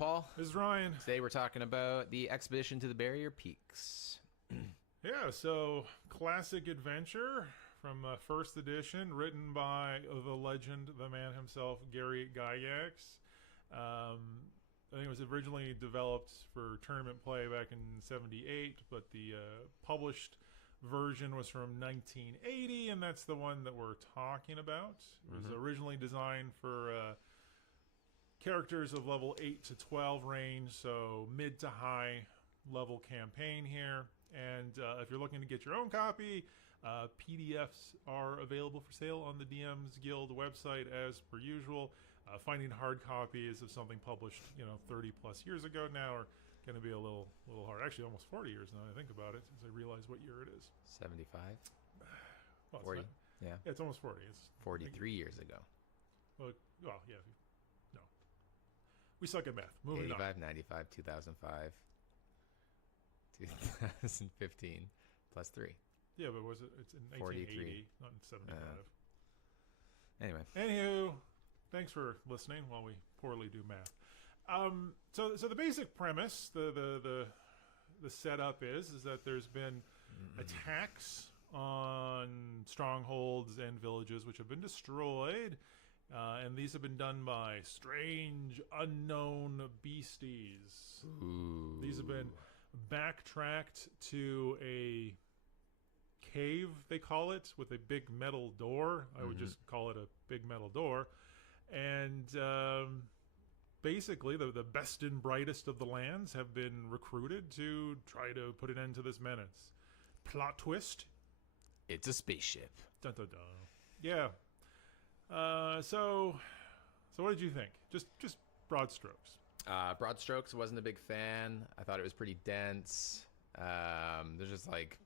Paul. This is Ryan. Today we're talking about the Expedition to the Barrier Peaks. Yeah, so classic adventure from first edition, written by the legend, the man himself, Gary Gygax. I think it was originally developed for tournament play back in '78, but the published version was from 1980, and that's the one that we're talking about. It was originally designed for characters of level 8 to 12 range, so mid to high level campaign here. And if you're looking to get your own copy, PDFs are available for sale on the DM's Guild website as per usual. Finding hard copies of something published 30 plus years ago now are going to be a little hard. Actually, almost 40 years now I think about it, as I realize what year it is. 75? Well, 40? Yeah. It's almost 40. It's 43 years ago. Well, yeah. No. We suck at math. Moving 85, on. 95, 2005, 2015, plus 3. Yeah, but it's in 1980, not in 75. Anyway. Anywho, thanks for listening while we poorly do math. So the basic premise, the setup is that there's been attacks on strongholds and villages which have been destroyed, and these have been done by strange, unknown beasties. Ooh. These have been backtracked to a cave, they call it, with a big metal door. I would just call it a big metal door. And basically, the best and brightest of the lands have been recruited to try to put an end to this menace. Plot twist. It's a spaceship. Dun, dun, dun. Yeah. So what did you think? Just broad strokes. Broad strokes, wasn't a big fan. I thought it was pretty dense. There's just like,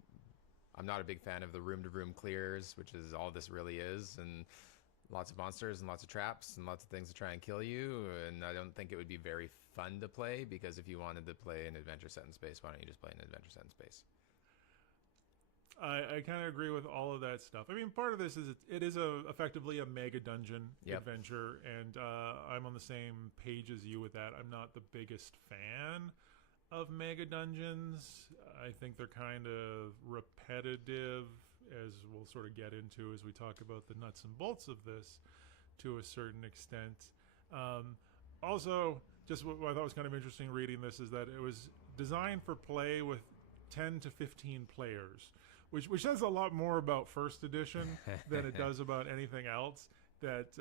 I'm not a big fan of the room-to-room clears, which is all this really is, and lots of monsters and lots of traps and lots of things to try and kill you, and I don't think it would be very fun to play, because if you wanted to play an adventure set in space, why don't you just play an adventure set in space? I kind of agree with all of that stuff. I mean, part of this is it is effectively a mega dungeon adventure, and I'm on the same page as you with that. I'm not the biggest fan of mega dungeons. I think they're kind of repetitive, as we'll sort of get into as we talk about the nuts and bolts of this to a certain extent. Also, just what I thought was kind of interesting reading this is that it was designed for play with 10 to 15 players, which says a lot more about first edition than it does about anything else. That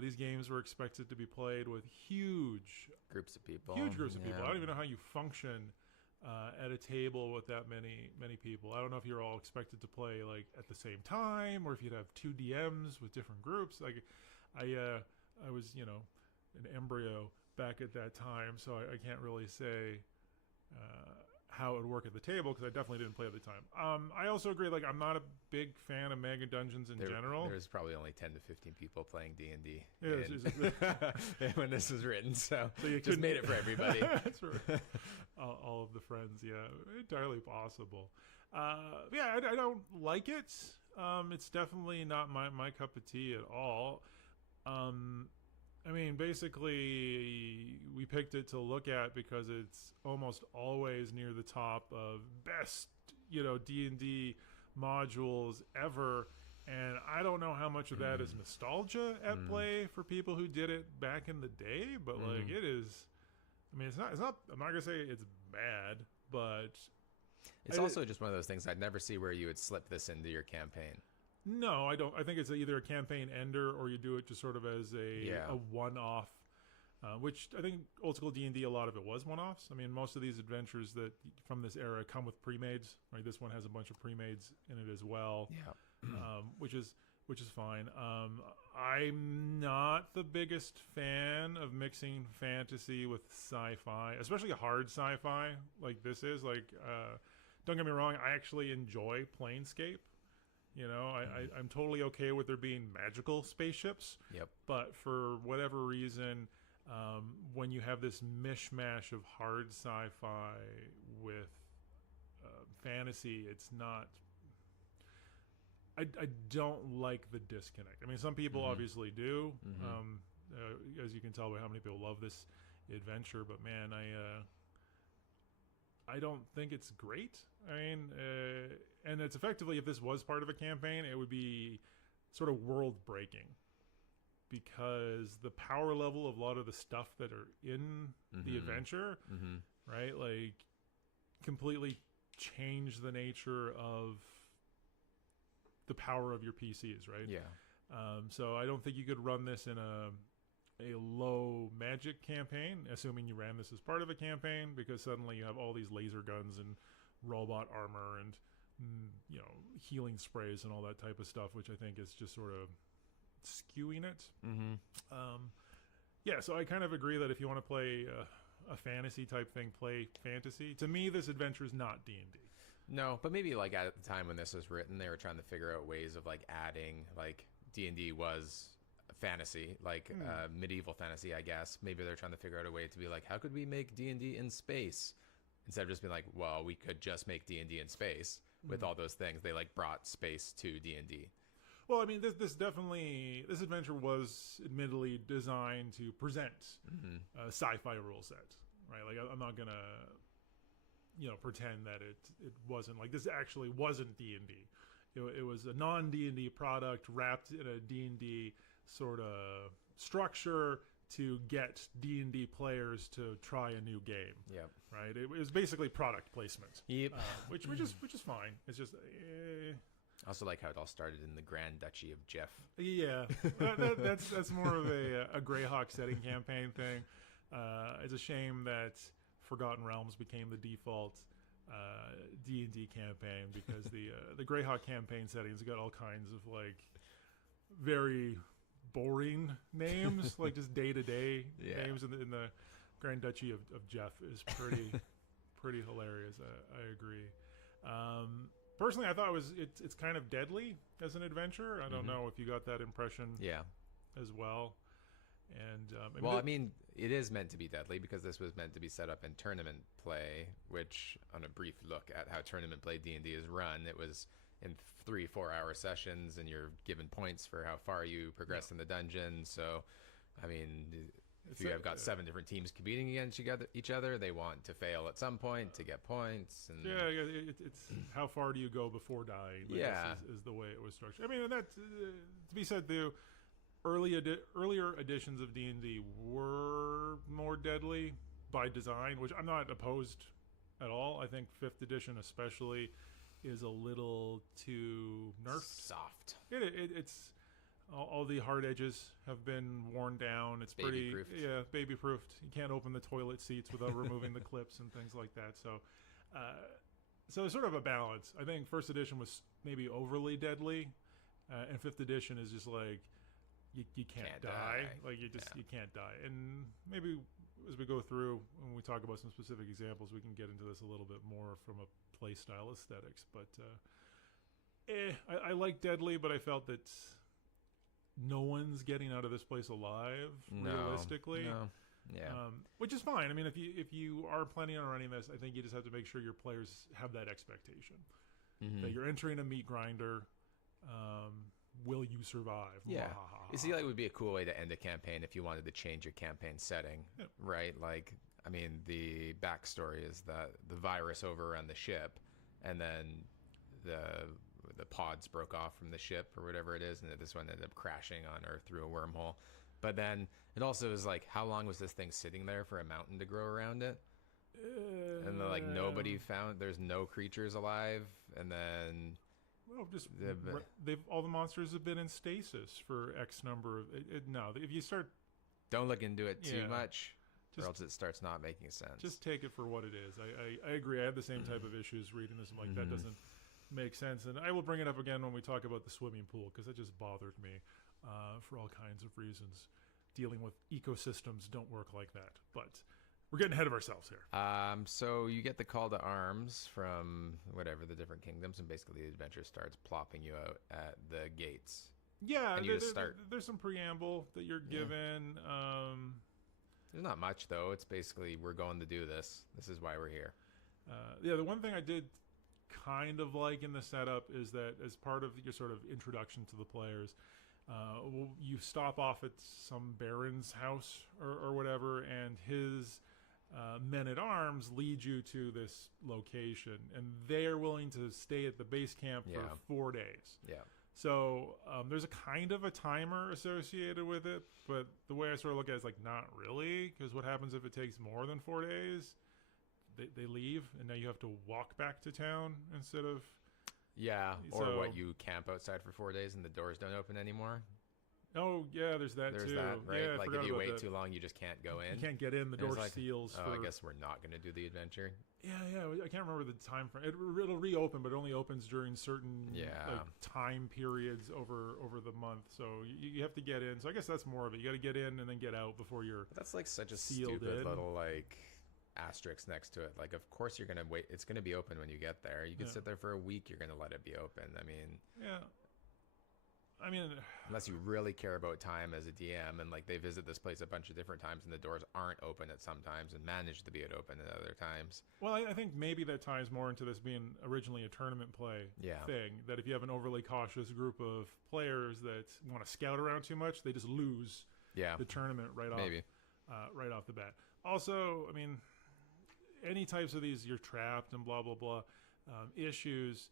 these games were expected to be played with huge groups of people. I don't even know how you function at a table with that many people. I don't know if you're all expected to play like at the same time, or if you'd have two DMs with different groups. Like I was an embryo back at that time, so I can't really say how it would work at the table, because I definitely didn't play at the time. I also agree, like, I'm not a big fan of mega dungeons in general. There's probably only 10 to 15 people playing D&D when this was written, so you just made it for everybody. That's right. All of the friends, yeah, entirely possible. I don't like it. It's definitely not my cup of tea at all. I mean, basically, we picked it to look at because it's almost always near the top of best, D&D modules ever. And I don't know how much of that is nostalgia at play for people who did it back in the day, but like it is. I mean, it's not. I'm not gonna say it's bad, but it's also just one of those things I'd never see where you would slip this into your campaign. No, I don't. I think it's either a campaign ender, or you do it just sort of as a one-off, which I think old school D&D, a lot of it was one-offs. I mean, most of these adventures that from this era come with pre-mades. Right, this one has a bunch of pre-mades in it as well. Yeah, which is fine. I'm not the biggest fan of mixing fantasy with sci-fi, especially hard sci-fi like this is. Like, don't get me wrong, I actually enjoy Planescape. I'm totally okay with there being magical spaceships. Yep. But for whatever reason, when you have this mishmash of hard sci-fi with fantasy, it's not. I don't like the disconnect. I mean, some people obviously do. As you can tell by how many people love this adventure, but man, I don't think it's great. I mean, and it's effectively, if this was part of a campaign, it would be sort of world breaking, because the power level of a lot of the stuff that are in the adventure, right, like completely change the nature of the power of your PCs, right? Yeah. So I don't think you could run this in a low magic campaign, assuming you ran this as part of a campaign, because suddenly you have all these laser guns and robot armor and healing sprays and all that type of stuff, which I think is just sort of skewing it. Yeah, so I kind of agree that if you want to play a fantasy type thing, play fantasy. To me, this adventure is not D&D. No, but maybe like at the time when this was written, they were trying to figure out ways of like adding, like D&D was fantasy, like medieval fantasy, I guess. Maybe they're trying to figure out a way to be like, how could we make D&D in space, instead of just being like, well, we could just make D&D in space with all those things. They like brought space to D&D. Well, I mean, this adventure was admittedly designed to present a sci-fi rule set, right? Like, I'm not gonna pretend that it wasn't, like, this actually wasn't D&D. It was a non-D&D product wrapped in a D&D sort of structure to get D&D players to try a new game. Yep. Right. It was basically product placement. Yep. Which is fine. It's just. I also like how it all started in the Grand Duchy of Jeff. Yeah, that's more of a Greyhawk setting campaign thing. It's a shame that Forgotten Realms became the default D&D campaign, because the Greyhawk campaign settings got all kinds of like very boring names, like just day-to-day names in the Grand Duchy of Jeff is pretty hilarious. I agree. Personally, I thought it's kind of deadly as an adventure. I don't know if you got that impression as well. And I mean, it is meant to be deadly because this was meant to be set up in tournament play, which, on a brief look at how tournament play D&D is run, it was in 3-4 hour sessions, and you're given points for how far you progress in the dungeon. So, I mean, if you have got 7 different teams competing against each other, they want to fail at some point to get points. And it's how far do you go before dying? I guess is the way it was structured. I mean, and that's to be said too. Earlier editions of D&D were more deadly by design, which I'm not opposed at all. I think 5th edition especially is a little too nerfed. Soft. It's all the hard edges have been worn down. It's baby-proofed. Baby-proofed. You can't open the toilet seats without removing the clips and things like that. So it's sort of a balance. I think 1st edition was maybe overly deadly, and 5th edition is just like, you can't die. Like you can't die. And maybe as we go through, when we talk about some specific examples, we can get into this a little bit more from a play style aesthetics. But I like deadly, but I felt that no one's getting out of this place alive, realistically. No. Yeah. Which is fine. I mean, if you are planning on running this, I think you just have to make sure your players have that expectation that you're entering a meat grinder. Will you survive? Yeah. You see, like, it would be a cool way to end a campaign if you wanted to change your campaign setting, right? Like, I mean, the backstory is that the virus overran the ship, and then the pods broke off from the ship or whatever it is, and this one ended up crashing on Earth through a wormhole. But then it also is like, how long was this thing sitting there for a mountain to grow around it? And then, like, nobody found, there's no creatures alive, and then... Well, just all the monsters have been in stasis for X number of. No, if you start, don't look into it too much, or else it starts not making sense. Just take it for what it is. I agree. I had the same type of issues reading this. I'm like, that doesn't make sense, and I will bring it up again when we talk about the swimming pool, because that just bothered me for all kinds of reasons. Dealing with ecosystems don't work like that, but. We're getting ahead of ourselves here. So you get the call to arms from whatever the different kingdoms, and basically the adventure starts plopping you out at the gates. Yeah, and you just start. There's some preamble that you're given. There's not much, though. It's basically, we're going to do this. This is why we're here. The one thing I did kind of like in the setup is that as part of your sort of introduction to the players, You stop off at some baron's house or whatever, and his men-at-arms lead you to this location, and they're willing to stay at the base camp for 4 days. Yeah. So there's a kind of a timer associated with it, but the way I sort of look at it is like, not really, because what happens if it takes more than 4 days? They leave, and now you have to walk back to town instead of... Yeah, or what, you camp outside for 4 days and the doors don't open anymore? Oh, yeah, there's that too. There's that, right? Yeah, like if you wait too long, you just can't go in. You can't get in. The door seals. Oh, I guess we're not going to do the adventure. Yeah. I can't remember the time frame. It'll reopen, but it only opens during certain like, time periods over the month. So you have to get in. So I guess that's more of it. You got to get in and then get out before you're That's like such a stupid little like asterisk next to it. Like, of course you're going to wait. It's going to be open when you get there. You can sit there for a week. You're going to let it be open. I mean, unless you really care about time as a DM and like they visit this place a bunch of different times and the doors aren't open at some times and manage to be open at other times. Well, I think maybe that ties more into this being originally a tournament play thing, that if you have an overly cautious group of players that want to scout around too much, they just lose the tournament right off the bat. Also, I mean, any types of these you're trapped and blah, blah, blah issues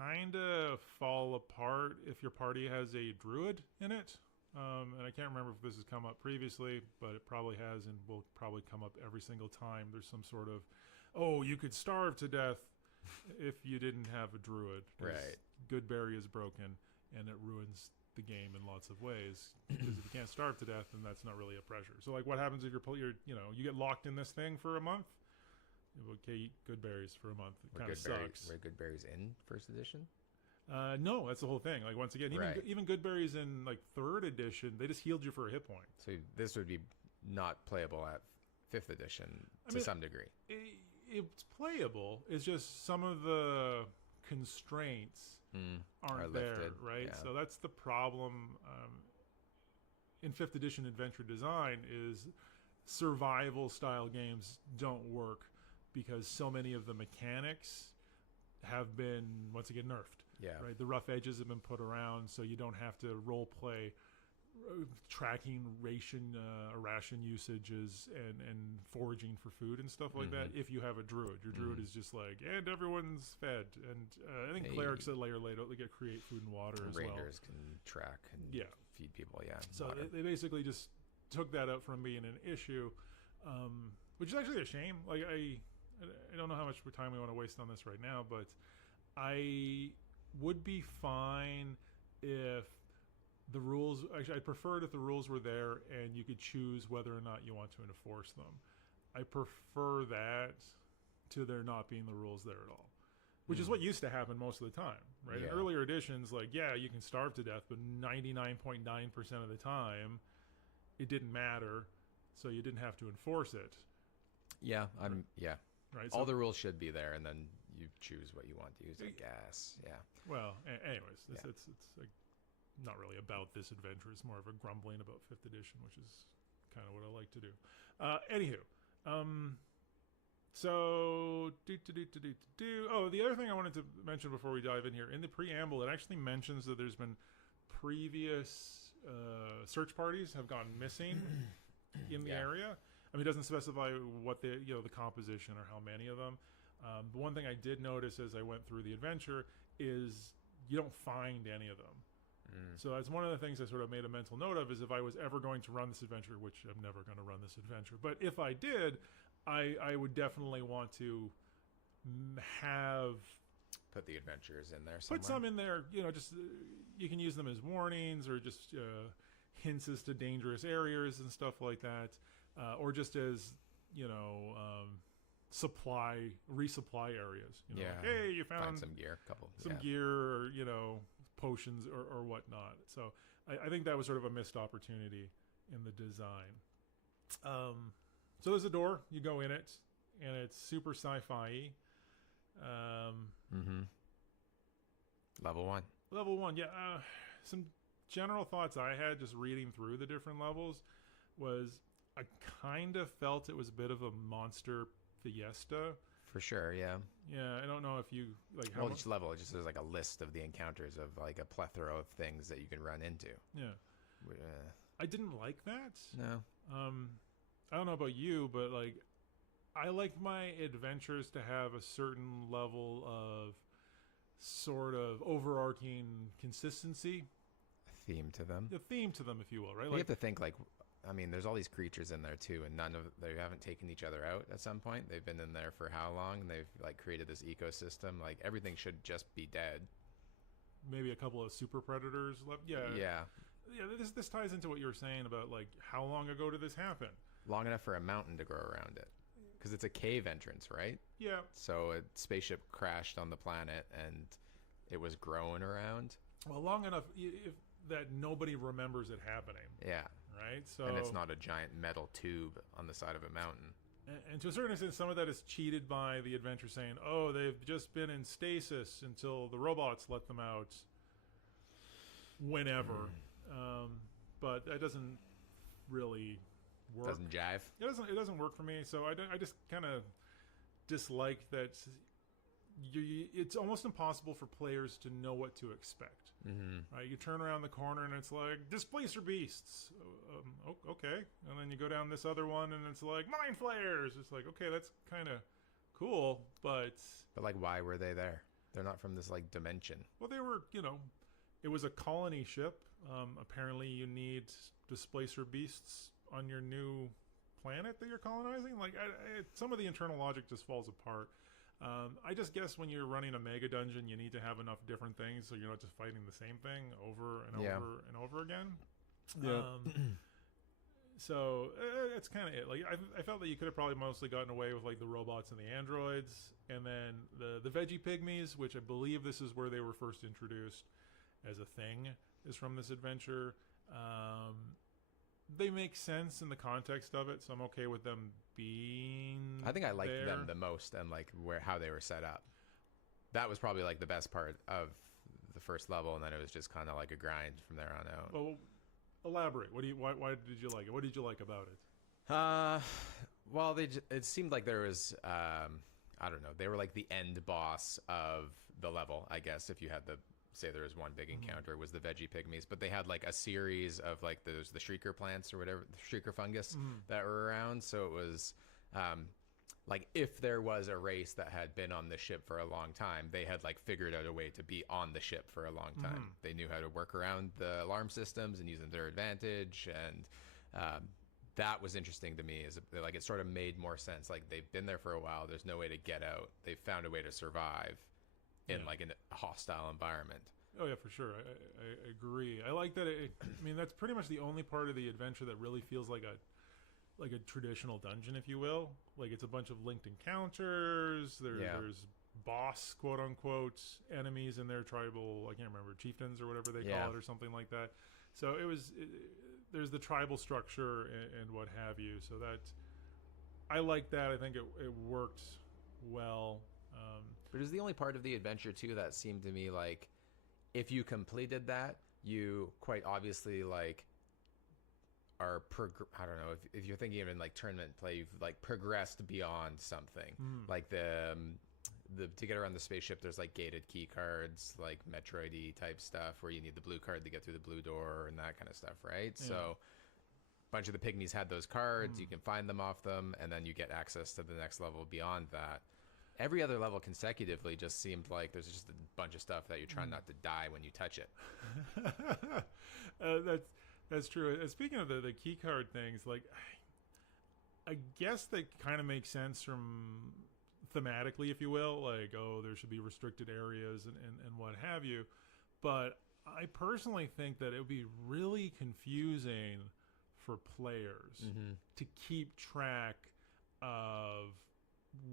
kind of fall apart if your party has a druid in it. And I can't remember if this has come up previously, but it probably has and will probably come up every single time. There's some sort of, you could starve to death if you didn't have a druid. Right. Goodberry is broken, and it ruins the game in lots of ways. Because if you can't starve to death, then that's not really a pressure. So, like, what happens if you get locked in this thing for a month? Okay, eat good berries for a month. It kind of sucks. Were good berries in first edition? No, that's the whole thing. Like, once again, even good berries in like 3rd edition, they just healed you for a hit point. So this would be not playable at 5th edition to some degree. It's playable. It's just some of the constraints aren't there, right? Yeah. So that's the problem in 5th edition adventure design is survival style games don't work because so many of the mechanics have been, once again, nerfed. Yeah. Right. The rough edges have been put around, so you don't have to role play tracking ration usages and foraging for food and stuff like that. If you have a druid, your druid is just like, and everyone's fed. And I think clerics at layer later they create food and water as well. Rangers can track and feed people. Yeah. So they basically just took that out from being an issue, which is actually a shame. Like I don't know how much time we want to waste on this right now, but I would be fine if the rules, actually I'd prefer it if the rules were there and you could choose whether or not you want to enforce them. I prefer that to there not being the rules there at all, which is what used to happen most of the time, right? In earlier editions, like, you can starve to death, but 99.9% of the time it didn't matter, so you didn't have to enforce it. Right. All the rules should be there, and then you choose what you want to use, I guess. Yeah. Well, anyways, it's like not really about this adventure. It's more of a grumbling about 5th edition, which is kind of what I like to do. Anywho, so the other thing I wanted to mention before we dive in here, in the preamble, it actually mentions that there's been previous search parties have gone missing in the area. I mean, it doesn't specify what the composition or how many of them. The one thing I did notice as I went through the adventure is you don't find any of them. So that's one of the things I sort of made a mental note of, is if I was ever going to run this adventure, which I'm never going to run this adventure, but if I did, I would definitely want to put the adventures in there somewhere. Put some in there, just you can use them as warnings or just hints as to dangerous areas and stuff like that. Or just as, resupply areas. Like, hey, you found some gear, gear, or, potions or whatnot. So I think that was sort of a missed opportunity in the design. So there's a door. You go in it, and it's super sci-fi-y. Level 1. Level 1, yeah. Some general thoughts I had just reading through the different levels was I kind of felt it was a bit of a monster fiesta. For sure, yeah. Yeah, I don't know if you like how Well, much. each level it just there's like a list of the encounters of like a plethora of things that you can run into. Yeah, Uh, I didn't like that. no. I don't know about you, but like I like my adventures to have a certain level of sort of overarching consistency, Theme to them. a theme to them, if you will, right? You Like, have to think like, I mean, there's all these creatures in there too, and they haven't taken each other out at some point. They've been in there for how long? And they've like created this ecosystem. Like everything should just be dead. maybe a couple of super predators left. Yeah, Yeah, yeah. This ties into what you were saying about like how long ago did this happen? long enough for a mountain to grow around it, because it's a cave entrance, right? Yeah, So a spaceship crashed on the planet, and it was growing around. well, long enough if that nobody remembers it happening, Yeah, right? So and it's not a giant metal tube on the side of a mountain. and to a certain extent, some of that is cheated by the adventure saying, "Oh, they've just been in stasis until the robots let them out." Whenever, but that doesn't really work. Doesn't jive. It doesn't work for me. So I just kind of dislike that. It's almost impossible for players to know what to expect. Right? You turn around the corner and it's like displacer beasts. Okay, and then you go down this other one and it's like mind flayers. It's like, okay, that's kind of cool, but like, why were they there? They're not from this like dimension. well, they were, it was a colony ship. Apparently, you need displacer beasts on your new planet that you're colonizing. Like, some of the internal logic just falls apart. I just guess when you're running a mega dungeon, you need to have enough different things so you're not just fighting the same thing over and over and over again. Yeah. So that's kind of it. Like I felt that you could have probably mostly gotten away with like the robots and the androids, and then the veggie pygmies, which I believe this is where they were first introduced as a thing, is from this adventure. They make sense in the context of it, so I'm okay with them being. I think I liked there. them the most, and like how they were set up. That was probably like the best part of the first level, and then it was just kind of like a grind from there on out. Well, elaborate. Why did you like it? What did you like about it? Well, it seemed like there was I don't know. They were like the end boss of the level, I guess. If you had say there was one big encounter, it was the veggie pygmies, but they had like a series of like there's the shrieker plants or whatever, the shrieker fungus that were around. So it was like if there was a race that had been on the ship for a long time, they had like figured out a way to be on the ship for a long time. They knew how to work around the alarm systems and use them to their advantage, and that was interesting to me. Is like it sort of made more sense. Like they've been there for a while. There's no way to get out. They found a way to survive in like a hostile environment. Oh yeah, for sure. I agree. I like that. I mean, that's pretty much the only part of the adventure that really feels like a traditional dungeon, if you will. Like it's a bunch of linked encounters. There's boss, quote unquote, enemies in their tribal. I can't remember, chieftains or whatever they call it, or something like that. So there's the tribal structure and what have you. So that I like that. I think it worked well. But it was the only part of the adventure too that seemed to me like if you completed that, you quite obviously like are I don't know, if you're thinking of in like tournament play, you've like progressed beyond something. Like the to get around the spaceship, there's like gated key cards, like Metroid-y type stuff where you need the blue card to get through the blue door and that kind of stuff, right? Yeah. So a bunch of the pygmies had those cards. You can find them off them, and then you get access to the next level beyond that. Every other level consecutively just seemed like there's just a bunch of stuff that you're trying not to die when you touch it. That's true. Speaking of the key card things, like I guess they kind of make sense from thematically, if you will. Like, oh, there should be restricted areas and what have you. But I personally think that it would be really confusing for players to keep track of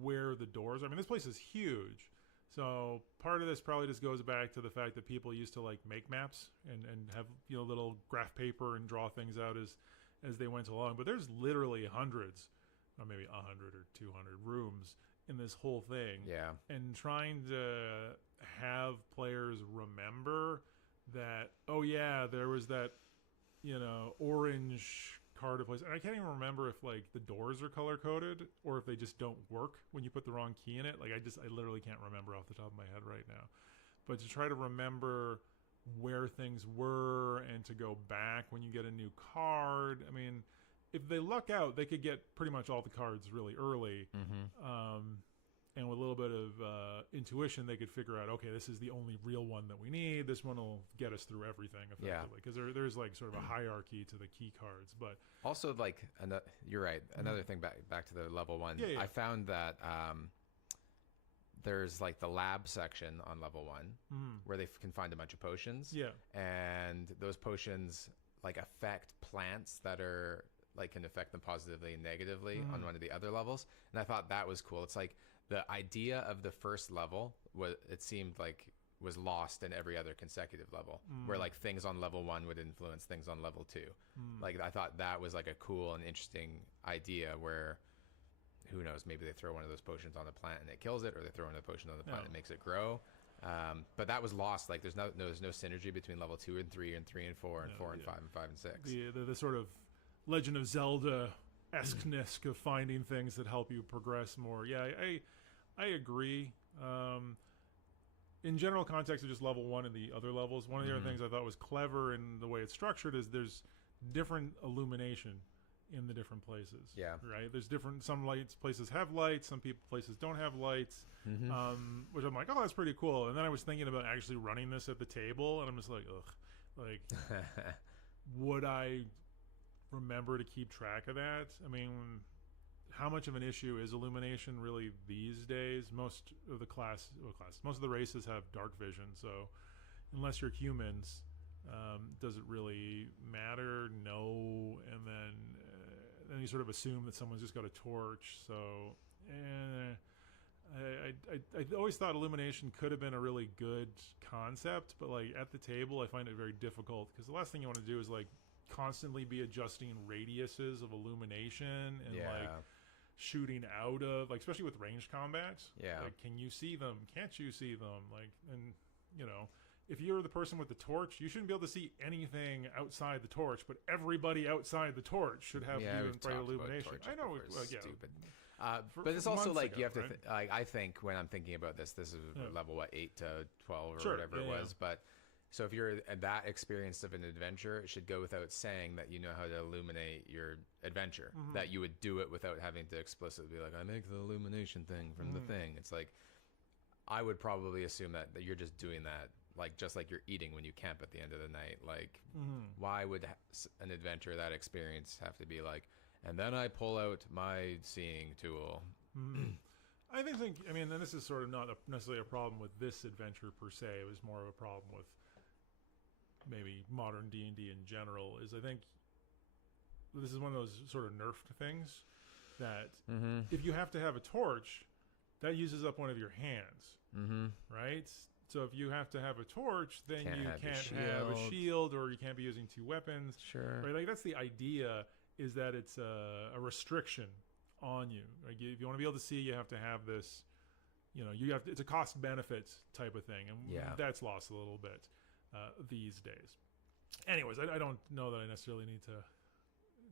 where the doors are. I mean, this place is huge. So part of this probably just goes back to the fact that people used to like make maps and have, little graph paper and draw things out as they went along. But there's literally hundreds, or maybe 100 or 200 rooms in this whole thing. Yeah. And trying to have players remember that, oh yeah, there was that, orange card a place. And I can't even remember if like the doors are color coded or if they just don't work when you put the wrong key in it. Like I literally can't remember off the top of my head right now. But to try to remember where things were and to go back when you get a new card. I mean, if they luck out, they could get pretty much all the cards really early. And with a little bit of intuition, they could figure out, okay, this is the only real one that we need. This one will get us through everything effectively. Because there's like sort of a hierarchy to the key cards. But also, like, you're right. Another thing back to the level 1. Yeah. I found that there's like the lab section on level 1 where they can find a bunch of potions. Yeah. And those potions like affect plants that are like can affect them positively and negatively on one of the other levels. And I thought that was cool. It's like the idea of the first level was, it seemed like, was lost in every other consecutive level, where like things on level 1 would influence things on level 2. Like I thought that was like a cool and interesting idea where, who knows, maybe they throw one of those potions on the plant and it kills it, or they throw another potion on the plant and it makes it grow. But that was lost. Like there's no synergy between level 2 and 3 and 3 and 4 and 4 and 5 and 5 and 6. The sort of Legend of Zelda-esque-ness of finding things that help you progress more. Yeah, I agree. In general context of just level 1 and the other levels, one of the other things I thought was clever in the way it's structured is there's different illumination in the different places. Yeah. Right? There's different, some places have lights, some places don't have lights, which I'm like, oh, that's pretty cool. And then I was thinking about actually running this at the table, and I'm just like, ugh. Like, would I remember to keep track of that? I mean, how much of an issue is illumination really these days? Most of the races have dark vision, so unless you're humans, does it really matter? No. And then you sort of assume that someone's just got a torch. So I always thought illumination could have been a really good concept, but like at the table I find it very difficult, because the last thing you want to do is like constantly be adjusting radiuses of illumination and like shooting out of, like, especially with ranged combat. Like, can you see them? Can't you see them? Like, and you know, if you're the person with the torch, you shouldn't be able to see anything outside the torch, but everybody outside the torch should have view and bright illumination. I know, stupid. But it's also like you have to. right? I think when I'm thinking about this is level 8 to 12 or whatever it was. But so if you're that experienced of an adventure, it should go without saying that you know how to illuminate your adventure. That you would do it without having to explicitly be like, I make the illumination thing from the thing. It's like, I would probably assume that you're just doing that, like just like you're eating when you camp at the end of the night. Like, why would an adventure that experience have to be like, and then I pull out my seeing tool? I mean, and this is sort of not necessarily a problem with this adventure per se. It was more of a problem with maybe modern D&D in general. Is I think this is one of those sort of nerfed things that if you have to have a torch, that uses up one of your hands, right? So if you have to have a torch, then you can't have a shield, or you can't be using 2 weapons. Right? Like, that's the idea, is that it's a restriction on you. Like, if you want to be able to see, you have to have this, you know, it's a cost benefit type of thing. And that's lost a little bit these days. Anyways, I don't know that I necessarily need to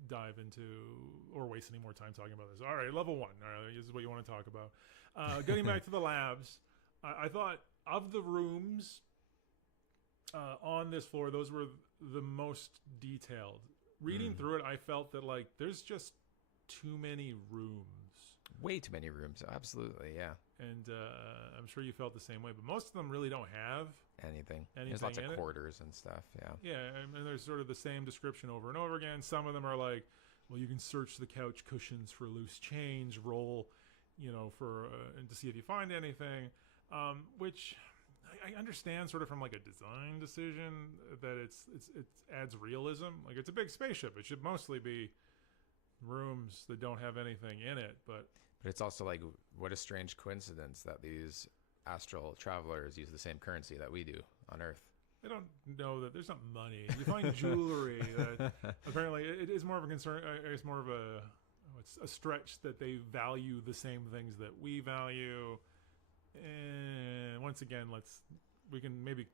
dive into or waste any more time talking about this. All right, level 1. All right, this is what you want to talk about. Getting back to the labs, I thought of the rooms on this floor, those were the most detailed. Reading through it, I felt that like there's just too many rooms. Way too many rooms, absolutely, yeah. And I'm sure you felt the same way, but most of them really don't have anything. There's lots of quarters and stuff, Yeah, and there's sort of the same description over and over again. Some of them are like, well, you can search the couch cushions for loose change, roll, you know, for and to see if you find anything, which I understand sort of from like a design decision that it adds realism. Like, it's a big spaceship. It should mostly be rooms that don't have anything in it, but it's also like, what a strange coincidence that these astral travelers use the same currency that we do on Earth. They don't know that there's not money. You find jewelry that apparently it is more of a concern. It's more of a stretch that they value the same things that we value. And once again, we can maybe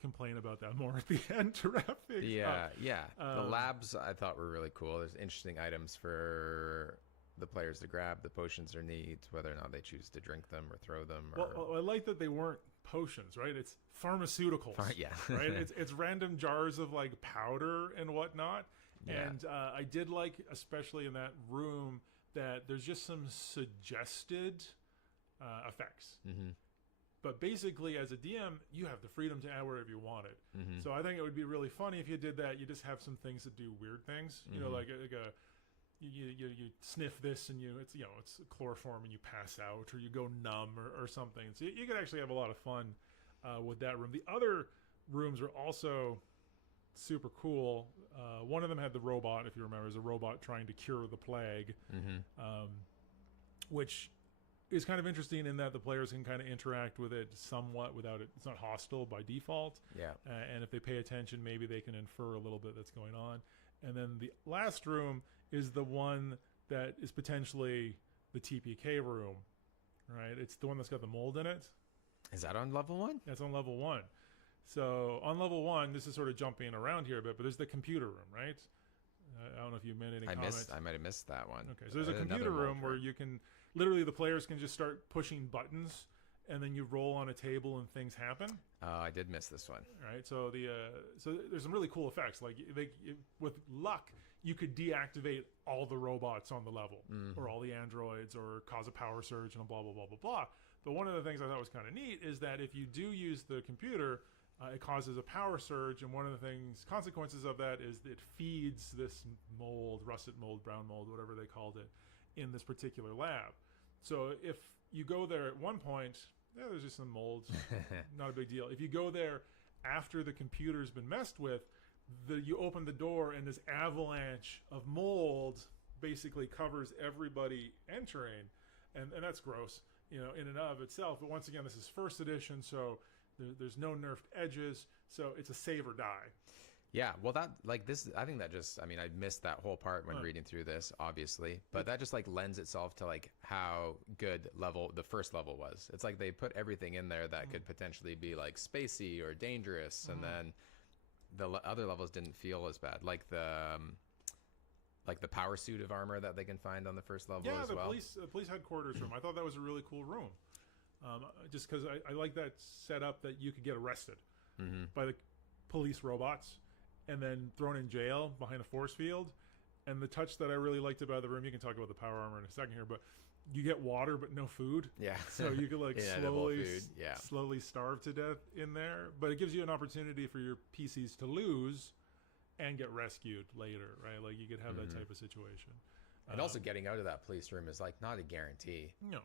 complain about that more at the end to wrap things up. Yeah. The labs I thought were really cool. There's interesting items for the players to grab. The potions are neat, whether or not they choose to drink them or throw them. Well, I like that they weren't potions, right? It's pharmaceuticals. Yeah. Right? It's random jars of like powder and whatnot. Yeah. And I did like, especially in that room, that there's just some suggested effects. Mm-hmm. But basically, as a DM, you have the freedom to add wherever you want it. Mm-hmm. So I think it would be really funny if you did that. You just have some things that do weird things. You know, like you sniff this and it's chloroform and you pass out, or you go numb or something. So you could actually have a lot of fun with that room. The other rooms are also super cool. One of them had the robot, if you remember, is a robot trying to cure the plague, which is kind of interesting in that the players can kind of interact with it somewhat without it. It's not hostile by default. Yeah. And if they pay attention, maybe they can infer a little bit that's going on. And then the last room is the one that is potentially the TPK room, right? It's the one that's got the mold in it. Is that on level 1? That's on level 1. So on level 1, this is sort of jumping around here a bit, but there's the computer room, right? I don't know if you made any comments. I might have missed that one. Okay, so there's a computer room where you can literally, the players can just start pushing buttons, and then you roll on a table and things happen. I did miss this one. Right. So so there's some really cool effects. Like with luck, you could deactivate all the robots on the level, or all the androids, or cause a power surge, and blah blah blah blah blah. But one of the things I thought was kind of neat is that if you do use the computer, it causes a power surge, and one of the consequences of that is it feeds this mold, russet mold, brown mold, whatever they called it, in this particular lab. So if you go there at one point, there's just some molds, not a big deal. If you go there after the computer's been messed with, you open the door and this avalanche of mold basically covers everybody entering, and that's gross, in and of itself. But once again, this is first edition, so there's no nerfed edges, so it's a save or die. Yeah, well, I think that just, I missed that whole part when reading through this, obviously, but that just lends itself to how good the first level was. It's like they put everything in there that could potentially be spacey or dangerous, and then the other levels didn't feel as bad, like the power suit of armor that they can find on the first level as well. Yeah, the police headquarters room. I thought that was a really cool room. Just because I like that setup that you could get arrested by the police robots and then thrown in jail behind a force field. And the touch that I really liked about the room, you can talk about the power armor in a second here, but you get water but no food. Yeah. So you could slowly starve to death in there. But it gives you an opportunity for your PCs to lose and get rescued later, right? Like you could have that type of situation. And also getting out of that police room is not a guarantee. No.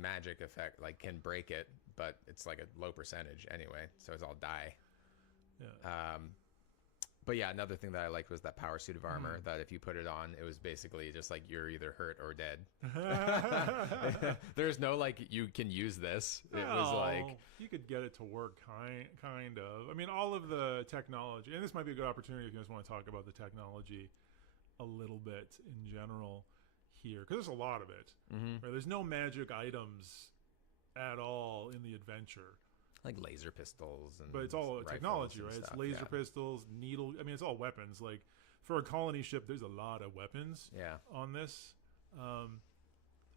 Magic effect can break it, but it's a low percentage anyway, so it's all die. Yeah. But yeah, another thing that I liked was that power suit of armor, that if you put it on, it was basically just you're either hurt or dead. There's no you can use this. It was you could get it to work kind of. All of the technology, and this might be a good opportunity if you guys want to talk about the technology a little bit in general here, because there's a lot of it. Right? There's no magic items at all in the adventure. Like laser pistols, but it's all technology, right? It's laser pistols, needle. It's all weapons. For a colony ship, there's a lot of weapons. On this,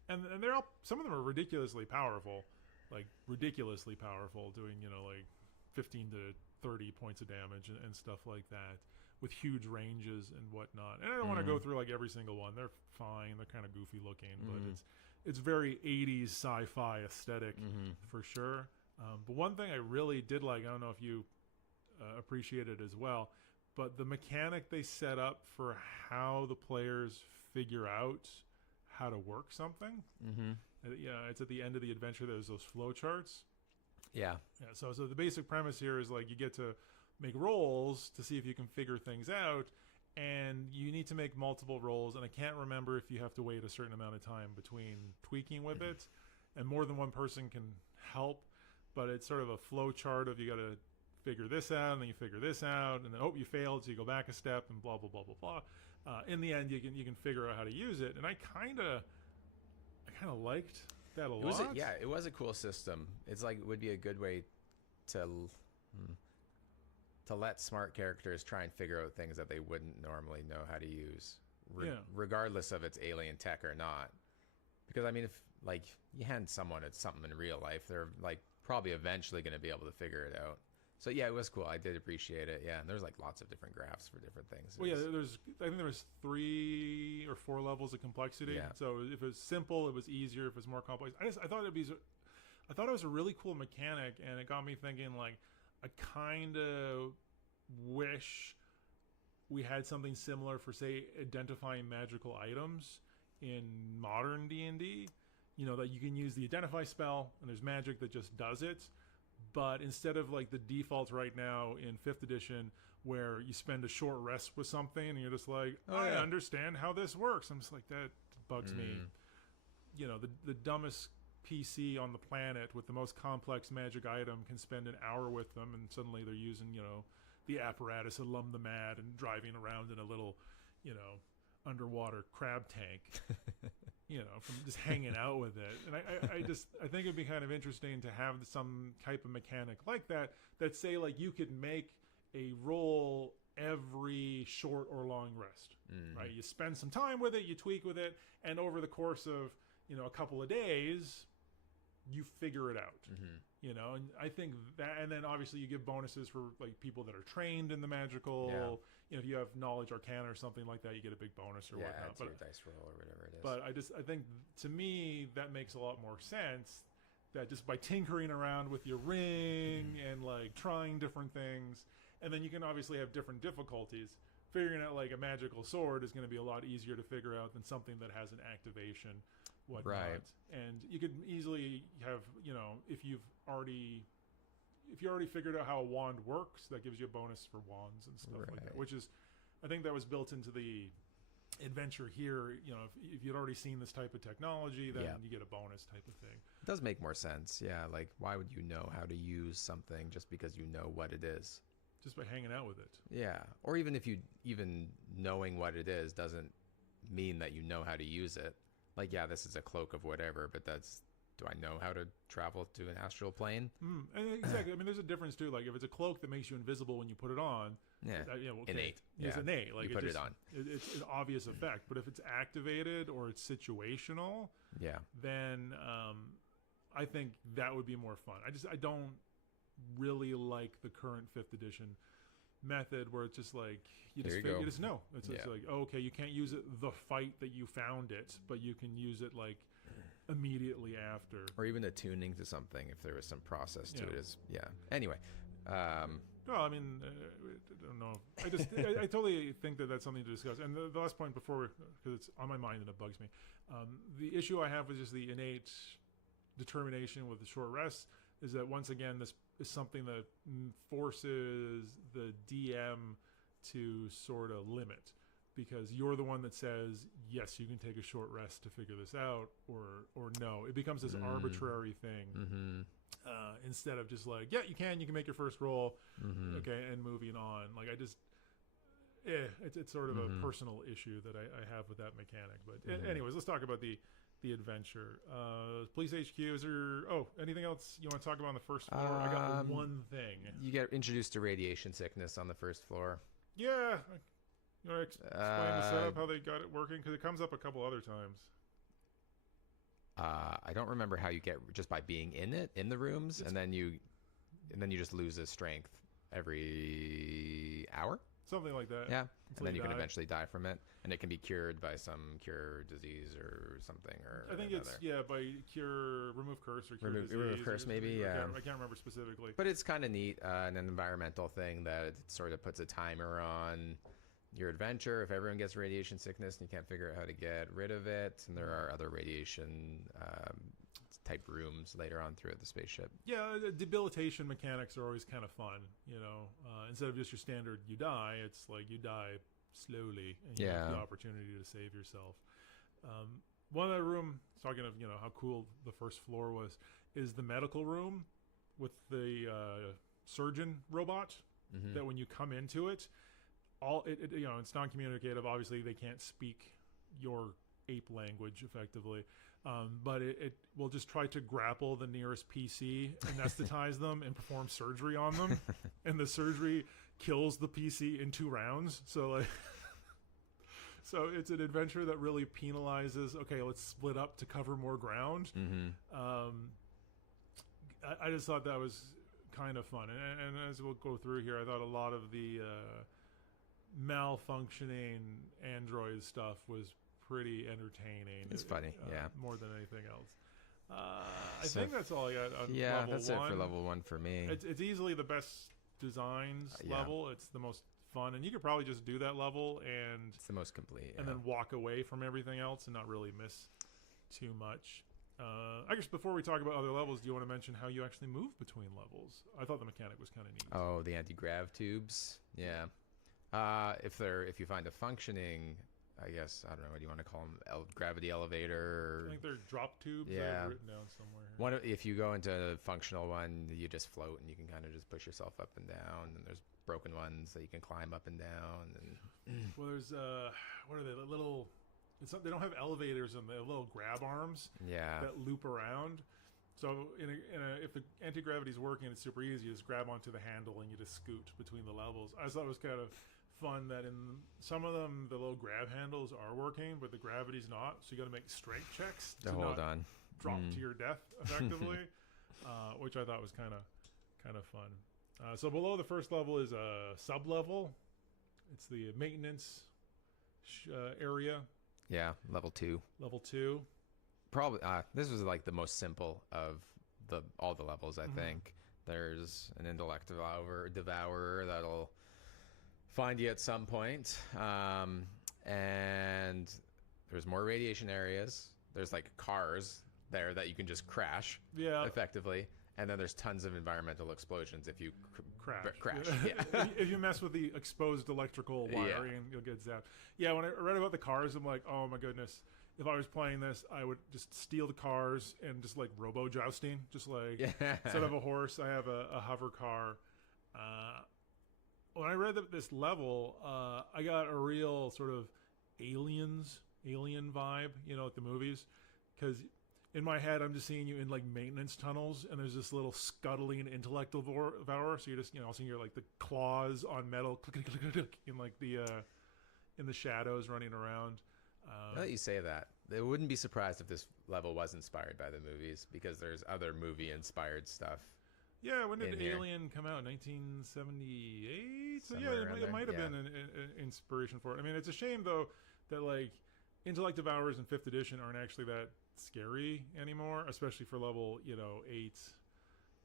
and they're all, some of them are ridiculously powerful, doing 15 to 30 points of damage and stuff like that, with huge ranges and whatnot. And I don't want to go through every single one. They're fine. They're kind of goofy looking, but it's very 80s sci-fi aesthetic for sure. But one thing I really did like, I don't know if you appreciate it as well, but the mechanic they set up for how the players figure out how to work something. It's at the end of the adventure. There's those flow charts. Yeah. So the basic premise here is you get to make rolls to see if you can figure things out, and you need to make multiple rolls. And I can't remember if you have to wait a certain amount of time between tweaking with it, and more than one person can help. But it's sort of a flow chart of you got to figure this out, and then you figure this out, and then you failed, so you go back a step, and blah blah blah blah blah. In the end, you can figure out how to use it, and I kind of liked that a lot. It was a cool system. It's it would be a good way to. to let smart characters try and figure out things that they wouldn't normally know how to use, regardless of it's alien tech or not. Because I mean, if like you hand someone something in real life, they're like probably eventually going to be able to figure it out. So yeah, it was cool. I did appreciate it. Yeah, and there's like lots of different graphs for different things. Well, yeah, I think there was 3 or 4 levels of complexity. Yeah. So if it was simple, it was easier. If it was more complex, I thought it was a really cool mechanic, and it got me thinking. Like, I kind of wish we had something similar for, say, identifying magical items in modern D&D. You know, that you can use the identify spell, and there's magic that just does it. But instead of like the default right now in 5th edition, where you spend a short rest with something and you're just like, I understand how this works. I'm just like, that bugs me. You know, the dumbest PC on the planet with the most complex magic item can spend an hour with them, and suddenly they're using, you know, the apparatus of the Mad and driving around in a little, you know, underwater crab tank. You know, from just hanging out with it. And I think it'd be kind of interesting to have some type of mechanic like that say, like, you could make a roll every short or long rest, right? You spend some time with it, you tweak with it, and over the course of, you know, a couple of days, you figure it out. You know, and I think that, and then obviously you give bonuses for like people that are trained in the magical. You know, if you have knowledge arcana or something like that, you get a big bonus or whatnot. But your dice roll or whatever it is. But I think to me that makes a lot more sense. That just by tinkering around with your ring and like trying different things, and then you can obviously have different difficulties. Figuring out like a magical sword is going to be a lot easier to figure out than something that has an activation, whatnot. Right. And you could easily have, you know, if you already figured out how a wand works, that gives you a bonus for wands and stuff like that. Which is, I think that was built into the adventure here. You know, if you'd already seen this type of technology, then you get a bonus type of thing. It does make more sense. Yeah, like why would you know how to use something just because you know what it is? Just by hanging out with it. Yeah, or even if you knowing what it is doesn't mean that you know how to use it. Like, yeah, this is a cloak of whatever, but do I know how to travel to an astral plane? And exactly. I mean, there's a difference too. Like, if it's a cloak that makes you invisible when you put it on, innate. It's innate. Like, you put it on. It's an obvious effect. But if it's activated or it's situational, then I think that would be more fun. I don't really like the current 5th edition method where it's just like you just know. It's just like, oh, okay, you can't use it the fight that you found it, but you can use it like immediately after, or even attuning to something if there was some process to it. Anyway, well, I mean, I don't know. I totally think that that's something to discuss. And the last point before, because it's on my mind and it bugs me, the issue I have with just the innate determination with the short rests is that once again this is something that forces the DM to sort of limit, because you're the one that says, yes, you can take a short rest to figure this out, or no. It becomes this arbitrary thing instead of just like, yeah, you can make your first roll, okay, and moving on. Like, I just, it's sort of a personal issue that I have with that mechanic. But anyways, let's talk about the adventure. Police HQ, is there anything else you want to talk about on the first floor? I got one thing. You get introduced to radiation sickness on the first floor. Yeah. You want to explain the setup, how they got it working? Because it comes up a couple other times. I don't remember how you get just by being in the rooms, and then you just lose a strength every hour. Something like that. Yeah, and then you can eventually die from it, and it can be cured by some cure disease or something. Or I think it's by remove curse or cure disease. Remove curse, maybe. I can't remember specifically. But it's kind of neat, an environmental thing that it sort of puts a timer on your adventure. If everyone gets radiation sickness and you can't figure out how to get rid of it, and there are other radiation type rooms later on throughout the spaceship. Yeah, the debilitation mechanics are always kind of fun. You know, instead of just your standard you die, it's like you die slowly and you have the opportunity to save yourself. One other room, talking of, you know, how cool the first floor was, is the medical room with the surgeon robot. That when you come into it, it's non-communicative. Obviously, they can't speak your ape language effectively, but it will just try to grapple the nearest PC, anesthetize them, and perform surgery on them. And the surgery kills the PC in 2 rounds. So like, so it's an adventure that really penalizes. Okay, let's split up to cover more ground. I just thought that was kind of fun, and as we'll go through here, I thought a lot of the malfunctioning Android stuff was pretty entertaining. It's funny, yeah, more than anything else. I think that's all I got on level 1. That's it for level 1 for me. It's easily the best designs level. It's the most fun, and you could probably just do that level, and it's the most complete, and then walk away from everything else and not really miss too much. I guess before we talk about other levels, do you want to mention how you actually move between levels? I thought the mechanic was kind of neat. Oh, the anti-grav tubes, yeah. If you find a functioning, I guess, I don't know, what do you want to call them, gravity elevator? I think they're drop tubes. Yeah. Written down somewhere. If you go into a functional one, you just float and you can kind of just push yourself up and down. And there's broken ones that you can climb up and down. And well, there's what are they? Little. They don't have elevators, and they have little grab arms. That loop around. So if the anti-gravity is working, it's super easy. You just grab onto the handle and you just scoot between the levels. I just thought it was kind of fun that in some of them the little grab handles are working, but the gravity's not. So you got to make strength checks to hold not on, drop to your death effectively, which I thought was kind of fun. So below the first level is a sub level. It's the maintenance area. Yeah, level 2. Level 2. Probably this was like the most simple of all the levels. I think there's an intellect devourer that'll find you at some point, and there's more radiation areas. There's like cars there that you can just crash effectively, and then there's tons of environmental explosions if you crash. Yeah. If you mess with the exposed electrical wiring, you'll get zapped. Yeah, when I read about the cars, I'm like, oh my goodness. If I was playing this, I would just steal the cars and just like robo jousting, just like instead of a horse, I have a hover car. When I read this level, I got a real sort of alien vibe, like the movies, because in my head I'm just seeing you in like maintenance tunnels, and there's this little scuttling intellect devourer. So you're just all seeing your like the claws on metal, click, click, click, click, in like the in the shadows running around. Now that you say that, I wouldn't be surprised if this level was inspired by the movies, because there's other movie-inspired stuff. Yeah, when did Alien come out? 1978? So it might have been an inspiration for it. I mean, it's a shame, though, that, like, Intellect Devourers in 5th edition aren't actually that scary anymore, especially for level, 8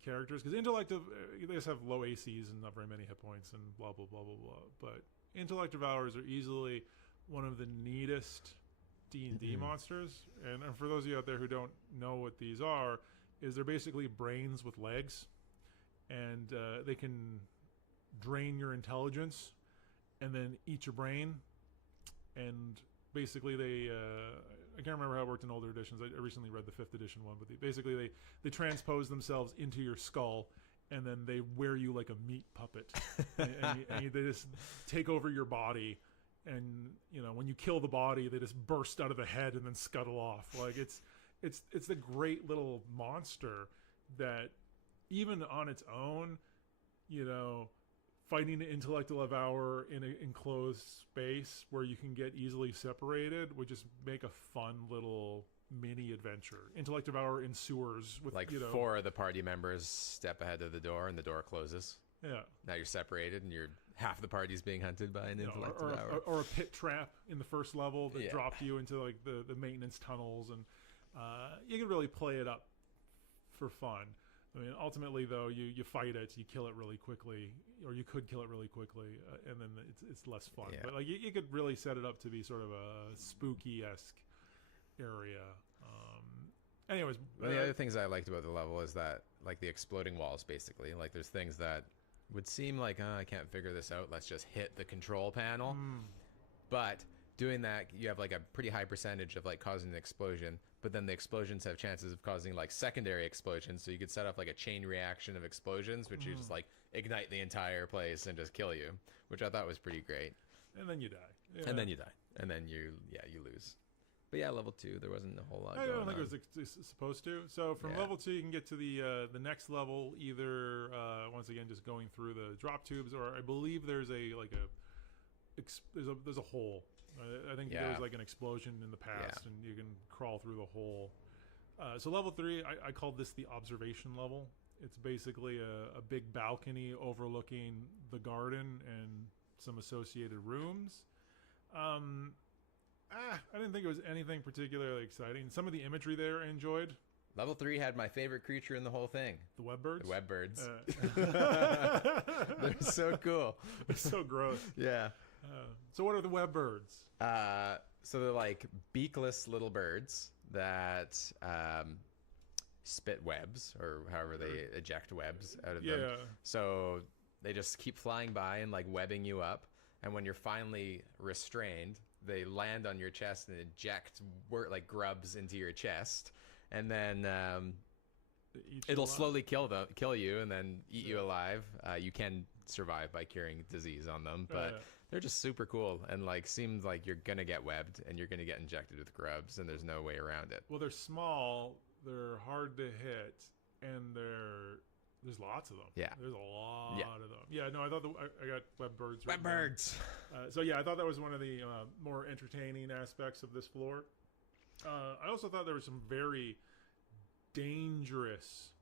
characters. Because they just have low ACs and not very many hit points and blah, blah, blah, blah, blah. But Intellect Devourers are easily one of the neatest D&D monsters. And for those of you out there who don't know what these are, is they're basically brains with legs. And they can drain your intelligence and then eat your brain. And basically they... I can't remember how it worked in older editions. I recently read the 5th edition one. But they transpose themselves into your skull, and then they wear you like a meat puppet. and they just take over your body. And when you kill the body, they just burst out of the head and then scuttle off. Like it's a great little monster that, even on its own, fighting an Intellect Devourer in an enclosed space where you can get easily separated would just make a fun little mini adventure. Intellect Devourer in sewers with like 4 of the party members step ahead of the door and the door closes. Yeah. Now you're separated and half the party's being hunted by an Intellect Devourer. Or a pit trap in the first level that dropped you into like the maintenance tunnels, and you can really play it up for fun. I mean, ultimately though, you fight it, you kill it really quickly, or you could kill it really quickly, and then it's less fun. Yeah. But like you could really set it up to be sort of a spooky-esque area. Anyways, one of the other things I liked about the level is that, like, the exploding walls, basically, like there's things that would seem like, I can't figure this out, let's just hit the control panel. But doing that, you have like a pretty high percentage of like causing an explosion, but then the explosions have chances of causing like secondary explosions, so you could set up like a chain reaction of explosions, which you just like ignite the entire place and just kill you, which I thought was pretty great. And then you die. Yeah. And then you die. And then you lose. But yeah, level 2, there wasn't a whole lot going on. I don't think it was supposed to. So from level 2, you can get to the next level either, once again, just going through the drop tubes, or I believe there's there's a hole. I think there was like an explosion in the past, and you can crawl through the hole. So level 3, I called this the observation level. It's basically a big balcony overlooking the garden and some associated rooms. I didn't think it was anything particularly exciting. Some of the imagery there I enjoyed. Level 3 had my favorite creature in the whole thing. The webbirds? The webbirds. They're so cool. They're so gross. Yeah. So what are the webbirds? So they're like beakless little birds that spit webs, or however they eject webs out of them. So they just keep flying by and like webbing you up. And when you're finally restrained, they land on your chest and eject like grubs into your chest. And then it'll slowly kill you and then eat you alive. You can survive by curing disease on them, but they're just super cool and like seems like you're gonna get webbed and you're gonna get injected with grubs, and there's no way around it. Well, they're small, they're hard to hit, and there's lots of them. Yeah, there's a lot of them. Yeah, no, I thought I got webbirds. Webbirds. So yeah, I thought that was one of the more entertaining aspects of this floor. I also thought there were some very dangerous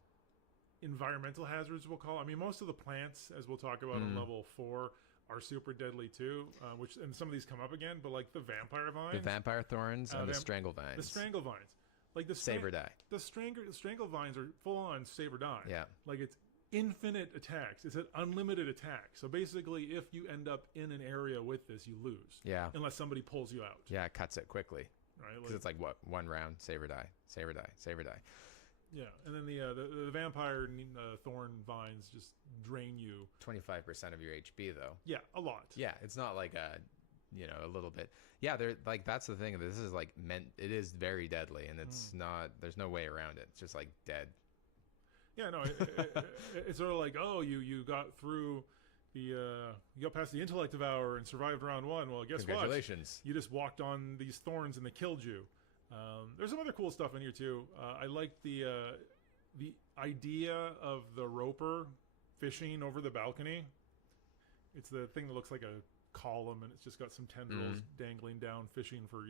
environmental hazards, we'll call it. I mean, most of the plants, as we'll talk about in level 4, are super deadly too, and some of these come up again, but like the vampire vines. The vampire thorns and the strangle vines. The strangle vines. Like the save or die. The strangle vines are full on save or die. Yeah. Like it's infinite attacks. It's an unlimited attack. So basically, if you end up in an area with this, you lose. Yeah. Unless somebody pulls you out. Yeah, it cuts it quickly. Right. Because it's like what, one round, save or die, save or die, save or die. Yeah, and then the vampire thorn vines just drain you. 25% of your HP though. Yeah, a lot. Yeah, it's not like a little bit. Yeah, they're like, that's the thing. This is like it is very deadly, and it's not. There's no way around it. It's just like dead. Yeah, no, it's sort of like, oh, you got through you got past the intellect devour and survived round 1. Well, guess Congratulations. What? You just walked on these thorns and they killed you. There's some other cool stuff in here too. I like the idea of the roper fishing over the balcony. It's the thing that looks like a column, and it's just got some tendrils dangling down, fishing for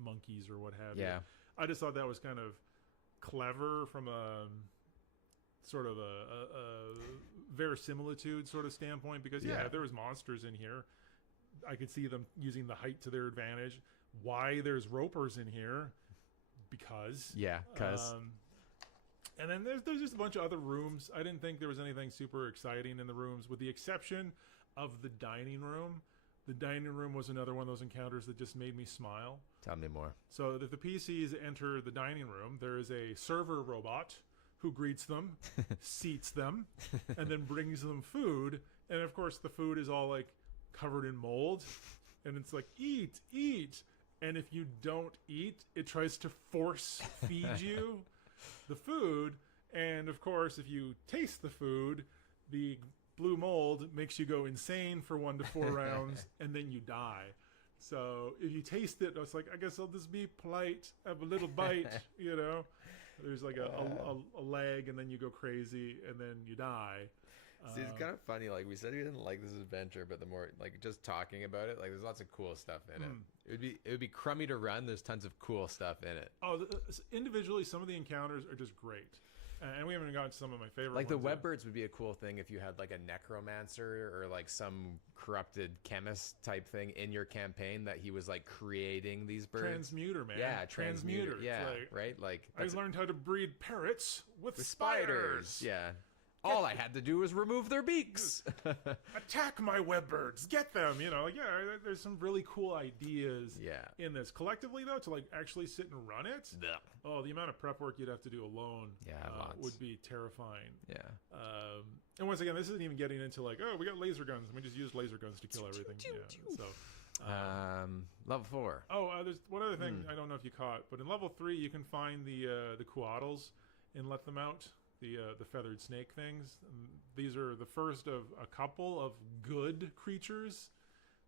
monkeys or what have you. I just thought that was kind of clever from a sort of a verisimilitude sort of standpoint, because if there was monsters in here, I could see them using the height to their advantage. Why there's ropers in here? Because and then there's just a bunch of other rooms. I didn't think there was anything super exciting in the rooms, with the exception of the dining room. The dining room was another one of those encounters that just made me smile. Tell me more. So if the PCs enter the dining room, there is a server robot who greets them, seats them, and then brings them food. And of course, the food is all like covered in mold, and it's like, eat. And if you don't eat, it tries to force feed you the food. And of course, if you taste the food, the blue mold makes you go insane for 1 to 4 rounds, and then you die. So if you taste it, it's like, I guess I'll just be polite, have a little bite, There's like a leg, and then you go crazy, and then you die. See, it's kind of funny. Like, we said we didn't like this adventure, but the more, like, just talking about it, like, there's lots of cool stuff in it. It would be crummy to run. There's tons of cool stuff in it. Oh, individually, some of the encounters are just great. And we haven't gotten to some of my favorite ones. Like, the webbirds would be a cool thing if you had, like, a necromancer or, like, some corrupted chemist type thing in your campaign that he was, like, creating these birds. Transmuter, man. Yeah, transmuter. Yeah, like, right? Like, I learned how to breed parrots with spiders. Yeah. All I had to do was remove their beaks. Attack my webbirds. Get them. There's some really cool ideas in this. Collectively, though, to like actually sit and run it, oh, the amount of prep work you'd have to do alone would be terrifying. Yeah. And once again, this isn't even getting into like, oh, we got laser guns, and we just use laser guns to kill everything. So, level 4. Oh, there's one other thing I don't know if you caught, but in level 3, you can find the koalas and let them out. The feathered snake things. These are the first of a couple of good creatures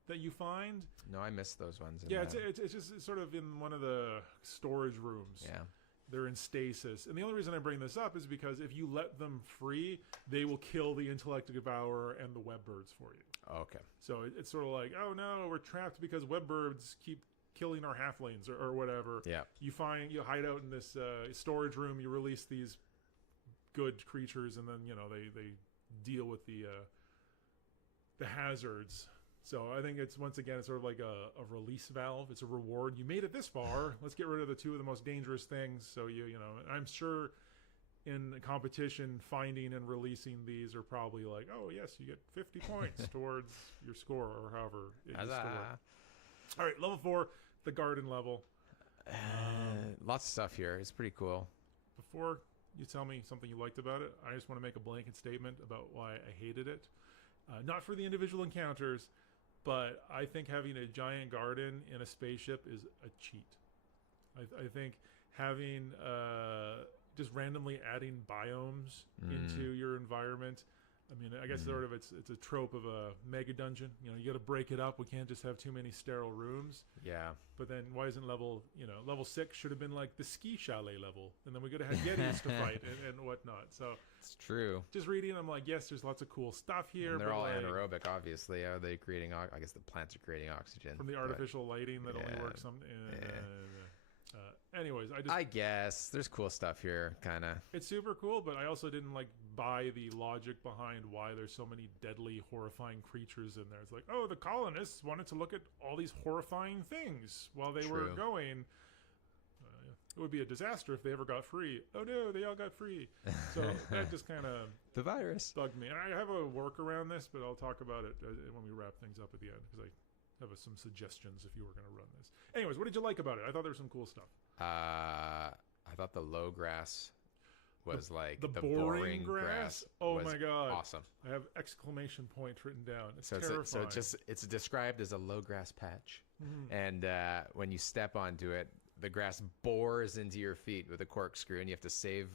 that you find. No, I missed those ones. It's just sort of in one of the storage rooms. Yeah. They're in stasis. And the only reason I bring this up is because if you let them free, they will kill the Intellect Devourer and the web birds for you. Okay. So it's sort of like, oh no, we're trapped because web birds keep killing our halflings or whatever. Yeah. You hide out in this storage room, you release these good creatures, and then, they deal with the hazards. So I think it's, once again, it's sort of like a release valve. It's a reward. You made it this far. Let's get rid of the two of the most dangerous things. So I'm sure in competition, finding and releasing these are probably like, oh yes, you get 50 points towards your score, or however it used to work. All right, level 4, the garden level. Lots of stuff here. It's pretty cool. Before you tell me something you liked about it, I just want to make a blanket statement about why I hated it. Not for the individual encounters, but I think having a giant garden in a spaceship is a cheat. I think having just randomly adding biomes into your environment. I mean, I guess sort of it's a trope of a mega dungeon. You got to break it up. We can't just have too many sterile rooms. Yeah. But then why isn't level 6 should have been like the ski chalet level, and then we could have had Yetis to fight and whatnot. So it's true. Just reading, I'm like, yes, there's lots of cool stuff here. And they're all anaerobic, obviously. Are they creating? I guess the plants are creating oxygen from the artificial lighting that only works some. Anyways, I guess there's cool stuff here, kind of. It's super cool, but I also didn't buy the logic behind why there's so many deadly, horrifying creatures in there. It's like, oh, the colonists wanted to look at all these horrifying things while they were going. It would be a disaster if they ever got free. Oh no, they all got free. So that just kind of the virus bugged me. And I have a workaround this, but I'll talk about it when we wrap things up at the end, because I have some suggestions if you were going to run this. Anyways, what did you like about it? I thought there was some cool stuff. I thought the low grass was the boring grass. Oh my god, awesome! I have exclamation points written down. It's terrifying. It's described as a low grass patch, and when you step onto it, the grass bores into your feet with a corkscrew, and you have to save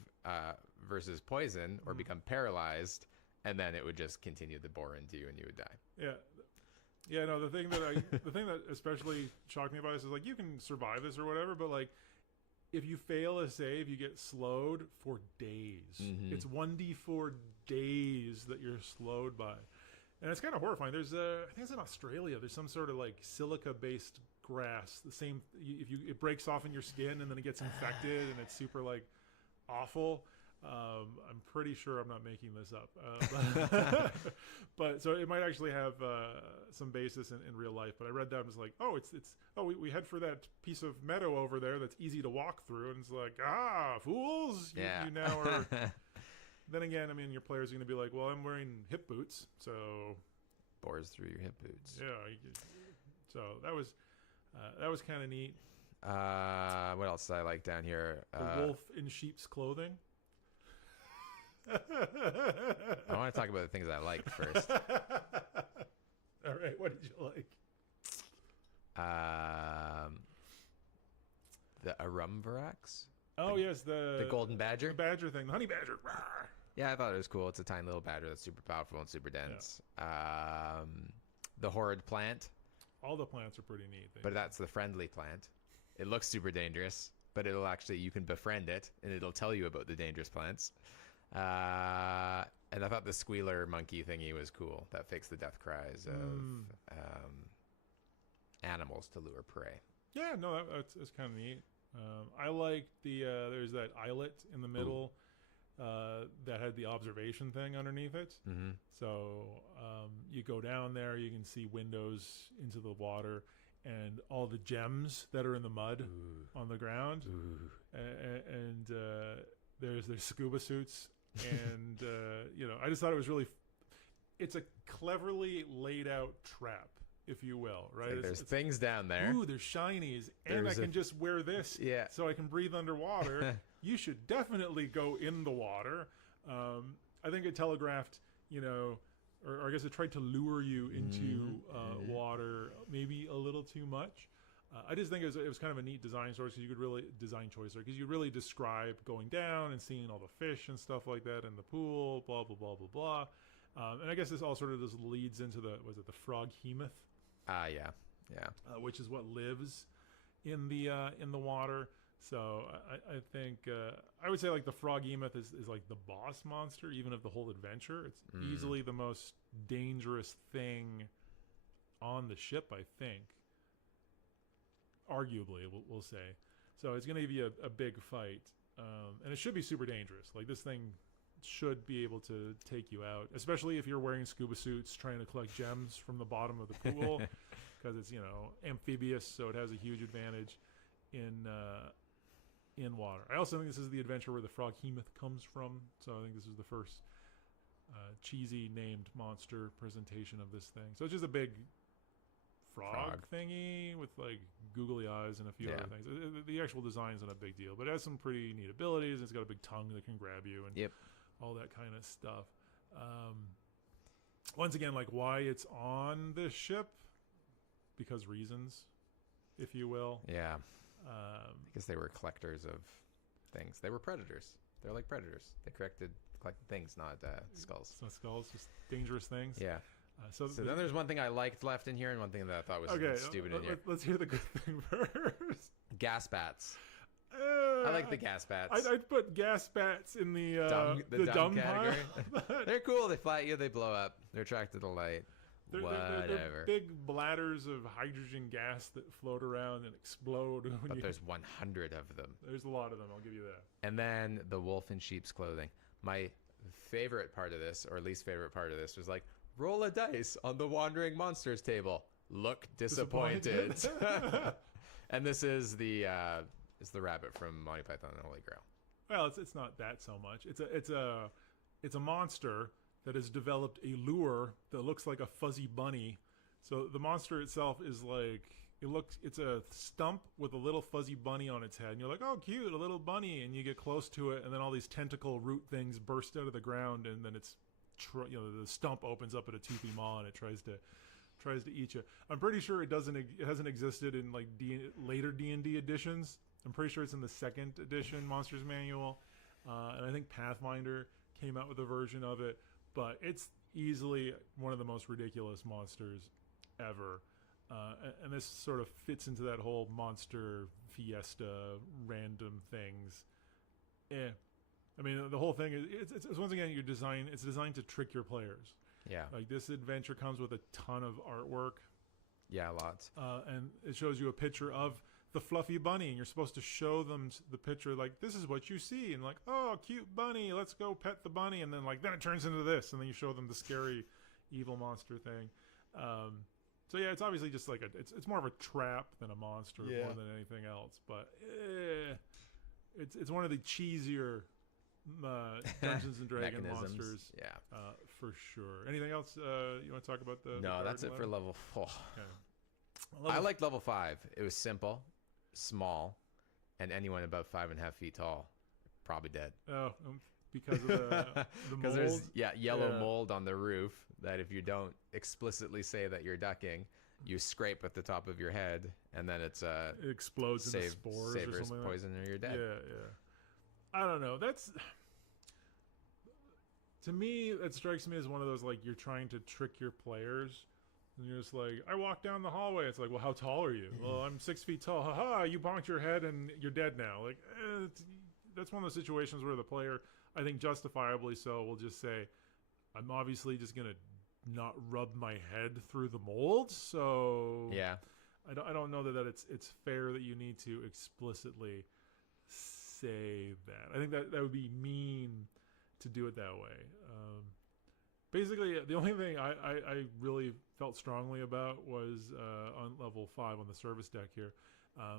versus poison or become paralyzed, and then it would just continue to bore into you, and you would die. Yeah, no. The thing that especially shocked me about this is you can survive this or whatever, but if you fail a save, you get slowed for days. It's 1d4 days that you're slowed by, and it's kind of horrifying. There's I think it's in Australia. There's some sort of silica-based grass. The same. It breaks off in your skin and then it gets infected, and it's super awful. I'm pretty sure I'm not making this up, but so it might actually have some basis in real life. But I read that and was like, oh, we head for that piece of meadow over there that's easy to walk through, and it's like, fools, you now are. Then again, I mean, your players are going to be like, well, I'm wearing hip boots, so bores through your hip boots. Yeah, so that was kind of neat. What else did I like down here? The wolf in sheep's clothing. I want to talk about the things I liked first. All right, what did you like? The Arumvarax. Oh, yes, the golden badger. The badger thing, the honey badger. Yeah, I thought it was cool. It's a tiny little badger that's super powerful and super dense. Yeah. The horrid plant. All the plants are pretty neat. But that's the friendly plant. It looks super dangerous, but you can befriend it, and it'll tell you about the dangerous plants. And I thought the squealer monkey thingy was cool. That fakes the death cries of animals to lure prey. Yeah, no, that's kind of neat. I liked there's that islet in the middle that had the observation thing underneath it. Mm-hmm. So you go down there, you can see windows into the water and all the gems that are in the mud on the ground. And there's scuba suits. And I just thought it was really it's a cleverly laid out trap, if you will, right? There's things down there. Ooh, there's shinies, and I can just wear this so I can breathe underwater. You should definitely go in the water. I think it telegraphed, or I guess it tried to lure you into water maybe a little too much. I just think it was kind of a neat design choice because you could really describe going down and seeing all the fish and stuff like that in the pool, blah blah blah blah blah. And I guess this all sort of just leads into the frog hemoth? Yeah. Which is what lives in the water. So I think I would say like the Frog-Emoth is like the boss monster, even of the whole adventure. It's easily the most dangerous thing on the ship, I think. Arguably, we'll say. So it's going to give you a big fight, and it should be super dangerous. Like this thing should be able to take you out, especially if you're wearing scuba suits trying to collect gems from the bottom of the pool, because it's amphibious, so it has a huge advantage in water. I also think this is the adventure where the Frog-Emoth comes from, so I think this is the first cheesy named monster presentation of this thing. So it's just a big frog thingy with like googly eyes and a few other things. The actual design's not a big deal, but it has some pretty neat abilities. It's got a big tongue that can grab you and all that kind of stuff. Once again, like why it's on this ship, because reasons, if you will. Yeah. Because they were collectors of things. They were predators. They're like predators. They collected things, not skulls. Not skulls, just dangerous things. Yeah. So then there's one thing I liked left in here, and one thing that I thought was stupid in here. Let's hear the good thing first. Gas bats. I like the gas bats. I'd put gas bats in the dumb category. pile. They're cool. They fly at you. They blow up. They're attracted to light. Whatever. They're big bladders of hydrogen gas that float around and explode. But there's 100 of them. There's a lot of them, I'll give you that. And then the wolf in sheep's clothing. My favorite part of this, or least favorite part of this, was like, roll a dice on the wandering monsters table. Look disappointed. And this is the rabbit from Monty Python and the Holy Grail. Well, it's not that so much. It's a monster that has developed a lure that looks like a fuzzy bunny. So the monster itself is like, it's a stump with a little fuzzy bunny on its head. And you're like, oh, cute, a little bunny. And you get close to it, and then all these tentacle root things burst out of the ground, and then the stump opens up at a toothy maw, and it tries to eat you. I'm pretty sure it hasn't existed in like later D&D editions. I'm pretty sure it's in the 2nd edition Monsters Manual. And I think Pathfinder came out with a version of it. But it's easily one of the most ridiculous monsters ever. And this sort of fits into that whole monster fiesta, random things. I mean, the whole thing is, it's once again, it's designed to trick your players. Yeah. Like this adventure comes with a ton of artwork. Yeah, lots. And it shows you a picture of the fluffy bunny, and you're supposed to show them the picture like, this is what you see, and like, oh, cute bunny, let's go pet the bunny, and then it turns into this, and then you show them the scary evil monster thing. So yeah, it's obviously just like it's more of a trap than a monster more than anything else, but it's one of the cheesier Dungeons and Dragons monsters, for sure. Anything else you want to talk about? No, that's it for level 4. Okay. I liked level 5. It was simple, small, and anyone above 5.5 feet tall probably dead. Oh, because of the mold? There's yellow mold on the roof that if you don't explicitly say that you're ducking, you scrape at the top of your head, and then it explodes into spores or something poison, or you're dead. I don't know. To me, that strikes me as one of those, like, you're trying to trick your players. And you're just like, I walk down the hallway. It's like, well, how tall are you? Well, I'm 6 feet tall. Ha-ha, you bonked your head and you're dead now. Like, that's one of those situations where the player, I think justifiably so, will just say, I'm obviously just going to not rub my head through the mold. So yeah, I don't know that it's fair that you need to explicitly say that. I think that would be mean to do it that way. Basically, the only thing I really felt strongly about was on level 5 on the service deck here.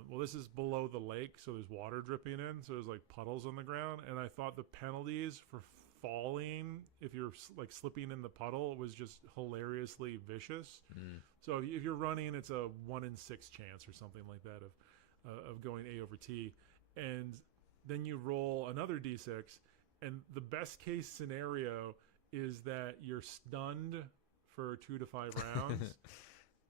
Well, this is below the lake, so there's water dripping in, so there's like puddles on the ground, and I thought the penalties for falling if you're like slipping in the puddle was just hilariously vicious. So if you're running, it's a 1 in 6 chance or something like that of going A over T, and then you roll another d6, and the best case scenario is that you're stunned for 2 to 5 rounds.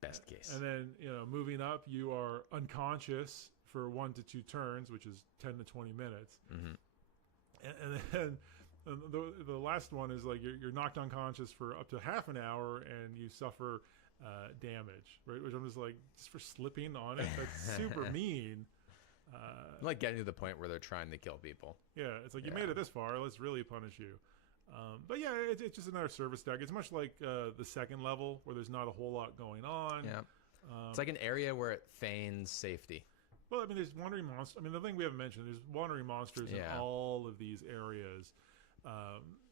Best case. And then, moving up, you are unconscious for 1 to 2 turns, which is 10 to 20 minutes. And then the last one is like you're knocked unconscious for up to half an hour, and you suffer damage, right? Which I'm just like, just for slipping on it, that's super mean. Like getting to the point where they're trying to kill people. Yeah, it's like you made it this far. Let's really punish you. But yeah, it's just another service deck. It's much like the second level where there's not a whole lot going on. Yeah, it's like an area where it feigns safety. Well, I mean, there's wandering monsters. I mean, the thing we haven't mentioned, there's wandering monsters in all of these areas.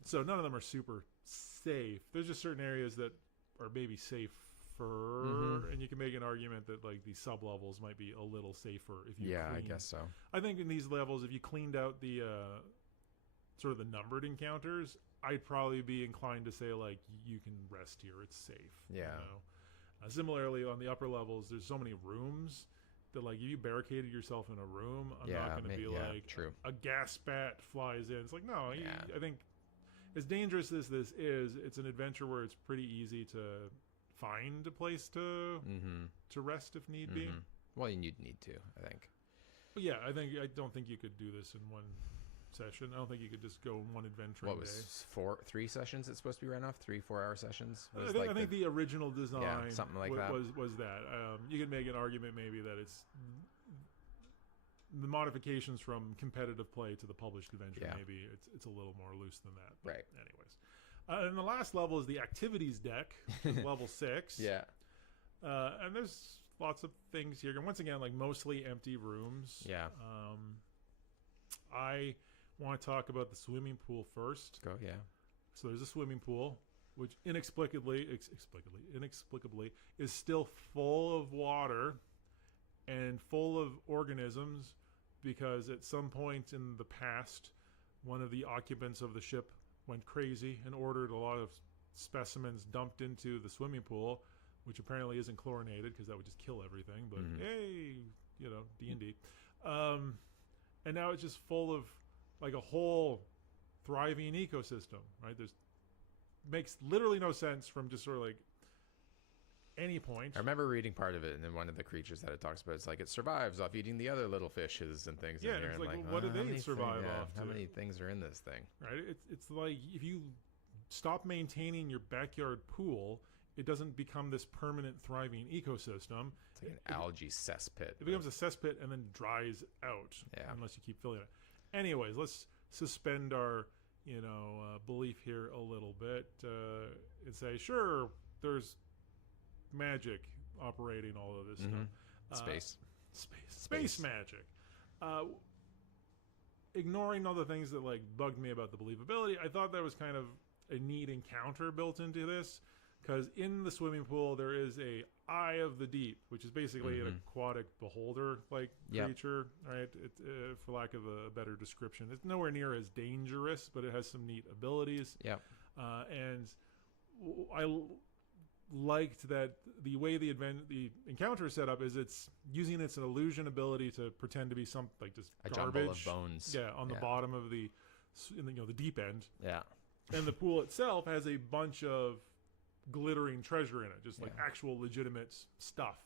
So none of them are super safe. There's just certain areas that are maybe safer, and you can make an argument that like these sub-levels might be a little safer if you I guess so. I think in these levels, if you cleaned out the sort of the numbered encounters, I'd probably be inclined to say like you can rest here, it's safe. Yeah. You know? Similarly, on the upper levels, there's so many rooms that like if you barricaded yourself in a room, I'm not going to be like true. A gas spat flies in. It's like no, I think as dangerous as this is, it's an adventure where it's pretty easy to find a place to rest if need be. Well, you'd need to, I think. But yeah, I don't think you could do this in one session. I don't think you could just go in one adventure. What was 3 sessions it's supposed to be run off? 3 4-hour sessions? I think the original design something like that. was that. You could make an argument maybe that it's the modifications from competitive play to the published adventure. Maybe it's a little more loose than that. But anyways. And the last level is the activities deck, level 6. Yeah. And there's lots of things here. And once again, like mostly empty rooms. Yeah. I want to talk about the swimming pool first. Go, yeah. So there's a swimming pool, which inexplicably is still full of water and full of organisms because at some point in the past, one of the occupants of the ship went crazy and ordered a lot of specimens dumped into the swimming pool, which apparently isn't chlorinated because that would just kill everything. But hey, you know, D&D. And now it's just full of like a whole thriving ecosystem, right? Makes literally no sense from just sort of like any point. I remember reading part of it, and then one of the creatures that it talks about, it's like it survives off eating the other little fishes and things. Yeah, in here. it's like, well, what do they survive off? How many things are in this thing? Right. It's like if you stop maintaining your backyard pool, it doesn't become this permanent thriving ecosystem. It's like an algae cesspit. It becomes a cesspit and then dries out unless you keep filling it. Anyways, let's suspend our belief here a little bit and say, sure, there's magic operating all of this stuff. Space magic. Ignoring all the things that like bugged me about the believability, I thought that was kind of a neat encounter built into this. Because in the swimming pool, there is a Eye of the Deep, which is basically an aquatic beholder-like creature, right? For lack of a better description. It's nowhere near as dangerous, but it has some neat abilities. Yeah. And I liked that the way the encounter is set up is it's using its illusion ability to pretend to be some like just a garbage. Jumble of bones. Yeah, on the bottom of the deep end. Yeah. And the pool itself has a bunch of glittering treasure in it, just like actual legitimate stuff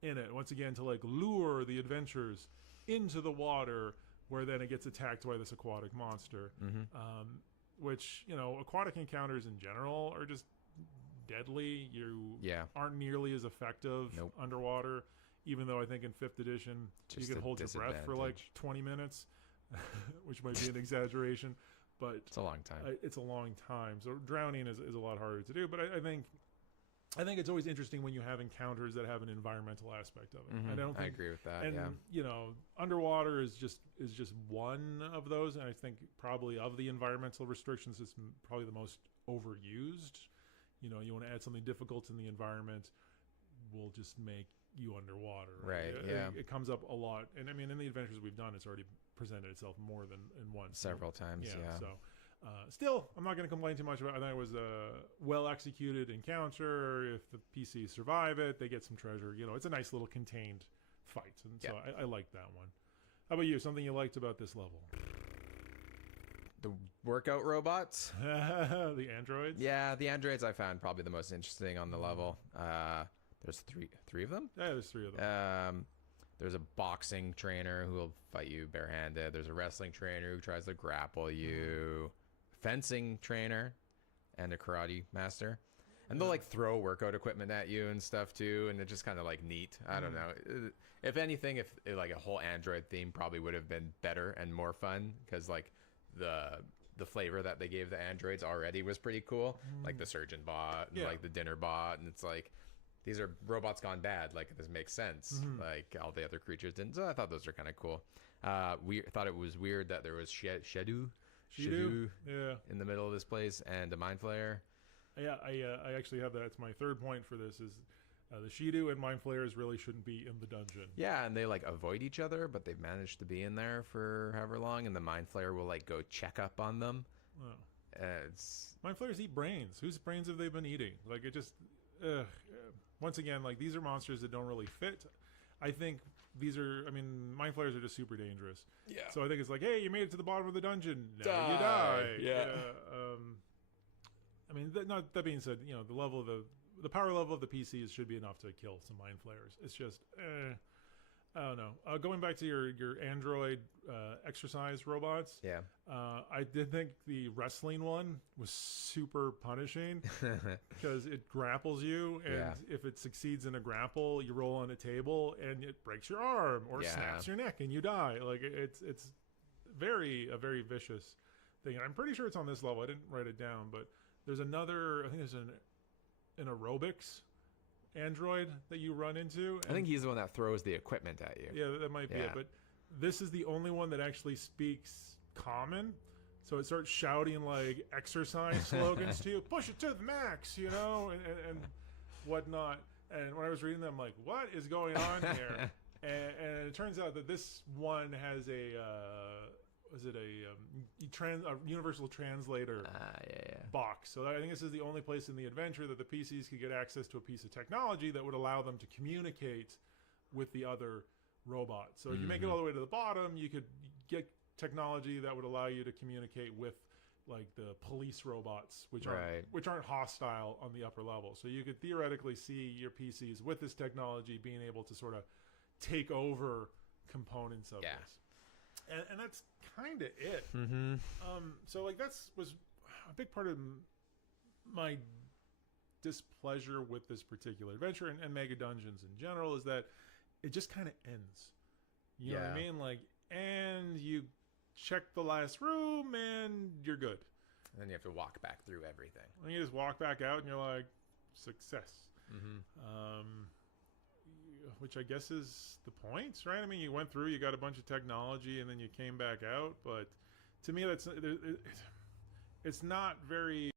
in it, once again to like lure the adventurers into the water where then it gets attacked by this aquatic monster, which aquatic encounters in general are just deadly. You aren't nearly as effective underwater, even though I think in 5th edition you can hold your breath for like 20 minutes which might be an exaggeration. But it's a long time. It's a long time. So drowning is a lot harder to do. But I think it's always interesting when you have encounters that have an environmental aspect of it. I agree with that. And underwater is just one of those. And I think probably of the environmental restrictions, it's probably the most overused. You want to add something difficult in the environment, will just make you underwater. Right. It comes up a lot. And I mean, in the adventures we've done, it's already presented itself more than in once. Several times, yeah. So, still, I'm not going to complain too much about it. I think it was a well-executed encounter. If the PCs survive it, they get some treasure. It's a nice little contained fight. And so I like that one. How about you? Something you liked about this level? The workout robots. The androids? Yeah, the androids I found probably the most interesting on the level. There's three of them? Yeah, there's 3 of them. There's a boxing trainer who will fight you barehanded. There's a wrestling trainer who tries to grapple you. Fencing trainer and a karate master. And they'll like throw workout equipment at you and stuff too, and it's just kind of like neat. I don't know. If anything, if like a whole Android theme probably would have been better and more fun, because like the flavor that they gave the androids already was pretty cool, like the surgeon bot and like the dinner bot, and it's like these are robots gone bad. Like this makes sense. Like all the other creatures didn't. So I thought those are kind of cool. We thought it was weird that there was Shedu in the middle of this place and a mind flayer. Yeah, I actually have that. It's my third point for this is the Shidu and Mind Flayers really shouldn't be in the dungeon. Yeah, and they like avoid each other, but they've managed to be in there for however long, and the Mind Flayer will like go check up on them. Oh. Mind Flayers eat brains. Whose brains have they been eating? Like it just, once again, like these are monsters that don't really fit. I think these are, I mean, Mind Flayers are just super dangerous. Yeah. So I think it's like, hey, you made it to the bottom of the dungeon. Now you die. Yeah. I mean, that being said, you know, the power level of the PCs should be enough to kill some Mind Flayers. It's just, I don't know. Going back to your Android exercise robots. Yeah. I did think the wrestling one was super punishing because it grapples you, and if it succeeds in a grapple, you roll on a table and it breaks your arm or snaps your neck and you die. Like it's a very vicious thing. And I'm pretty sure it's on this level. I didn't write it down, but there's another. I think there's an aerobics android that you run into. I think he's the one that throws the equipment at you. Yeah, that might be it. But this is the only one that actually speaks common. So it starts shouting like exercise slogans to you, push it to the max, you know, and whatnot. And when I was reading them, I'm like, what is going on here? and it turns out that this one has a universal translator box. So I think this is the only place in the adventure that the PCs could get access to a piece of technology that would allow them to communicate with the other robots. So if you make it all the way to the bottom, you could get technology that would allow you to communicate with like the police robots, which aren't hostile on the upper level. So you could theoretically see your PCs with this technology being able to sort of take over components of this. And that's kind of it. So like was a big part of my displeasure with this particular adventure and Mega Dungeons in general is that it just kind of ends. You know what I mean? Like, and you check the last room and you're good. And then you have to walk back through everything. And you just walk back out and you're like, success. Which I guess is the point, right? I mean, you went through, you got a bunch of technology, and then you came back out. But to me, it's not very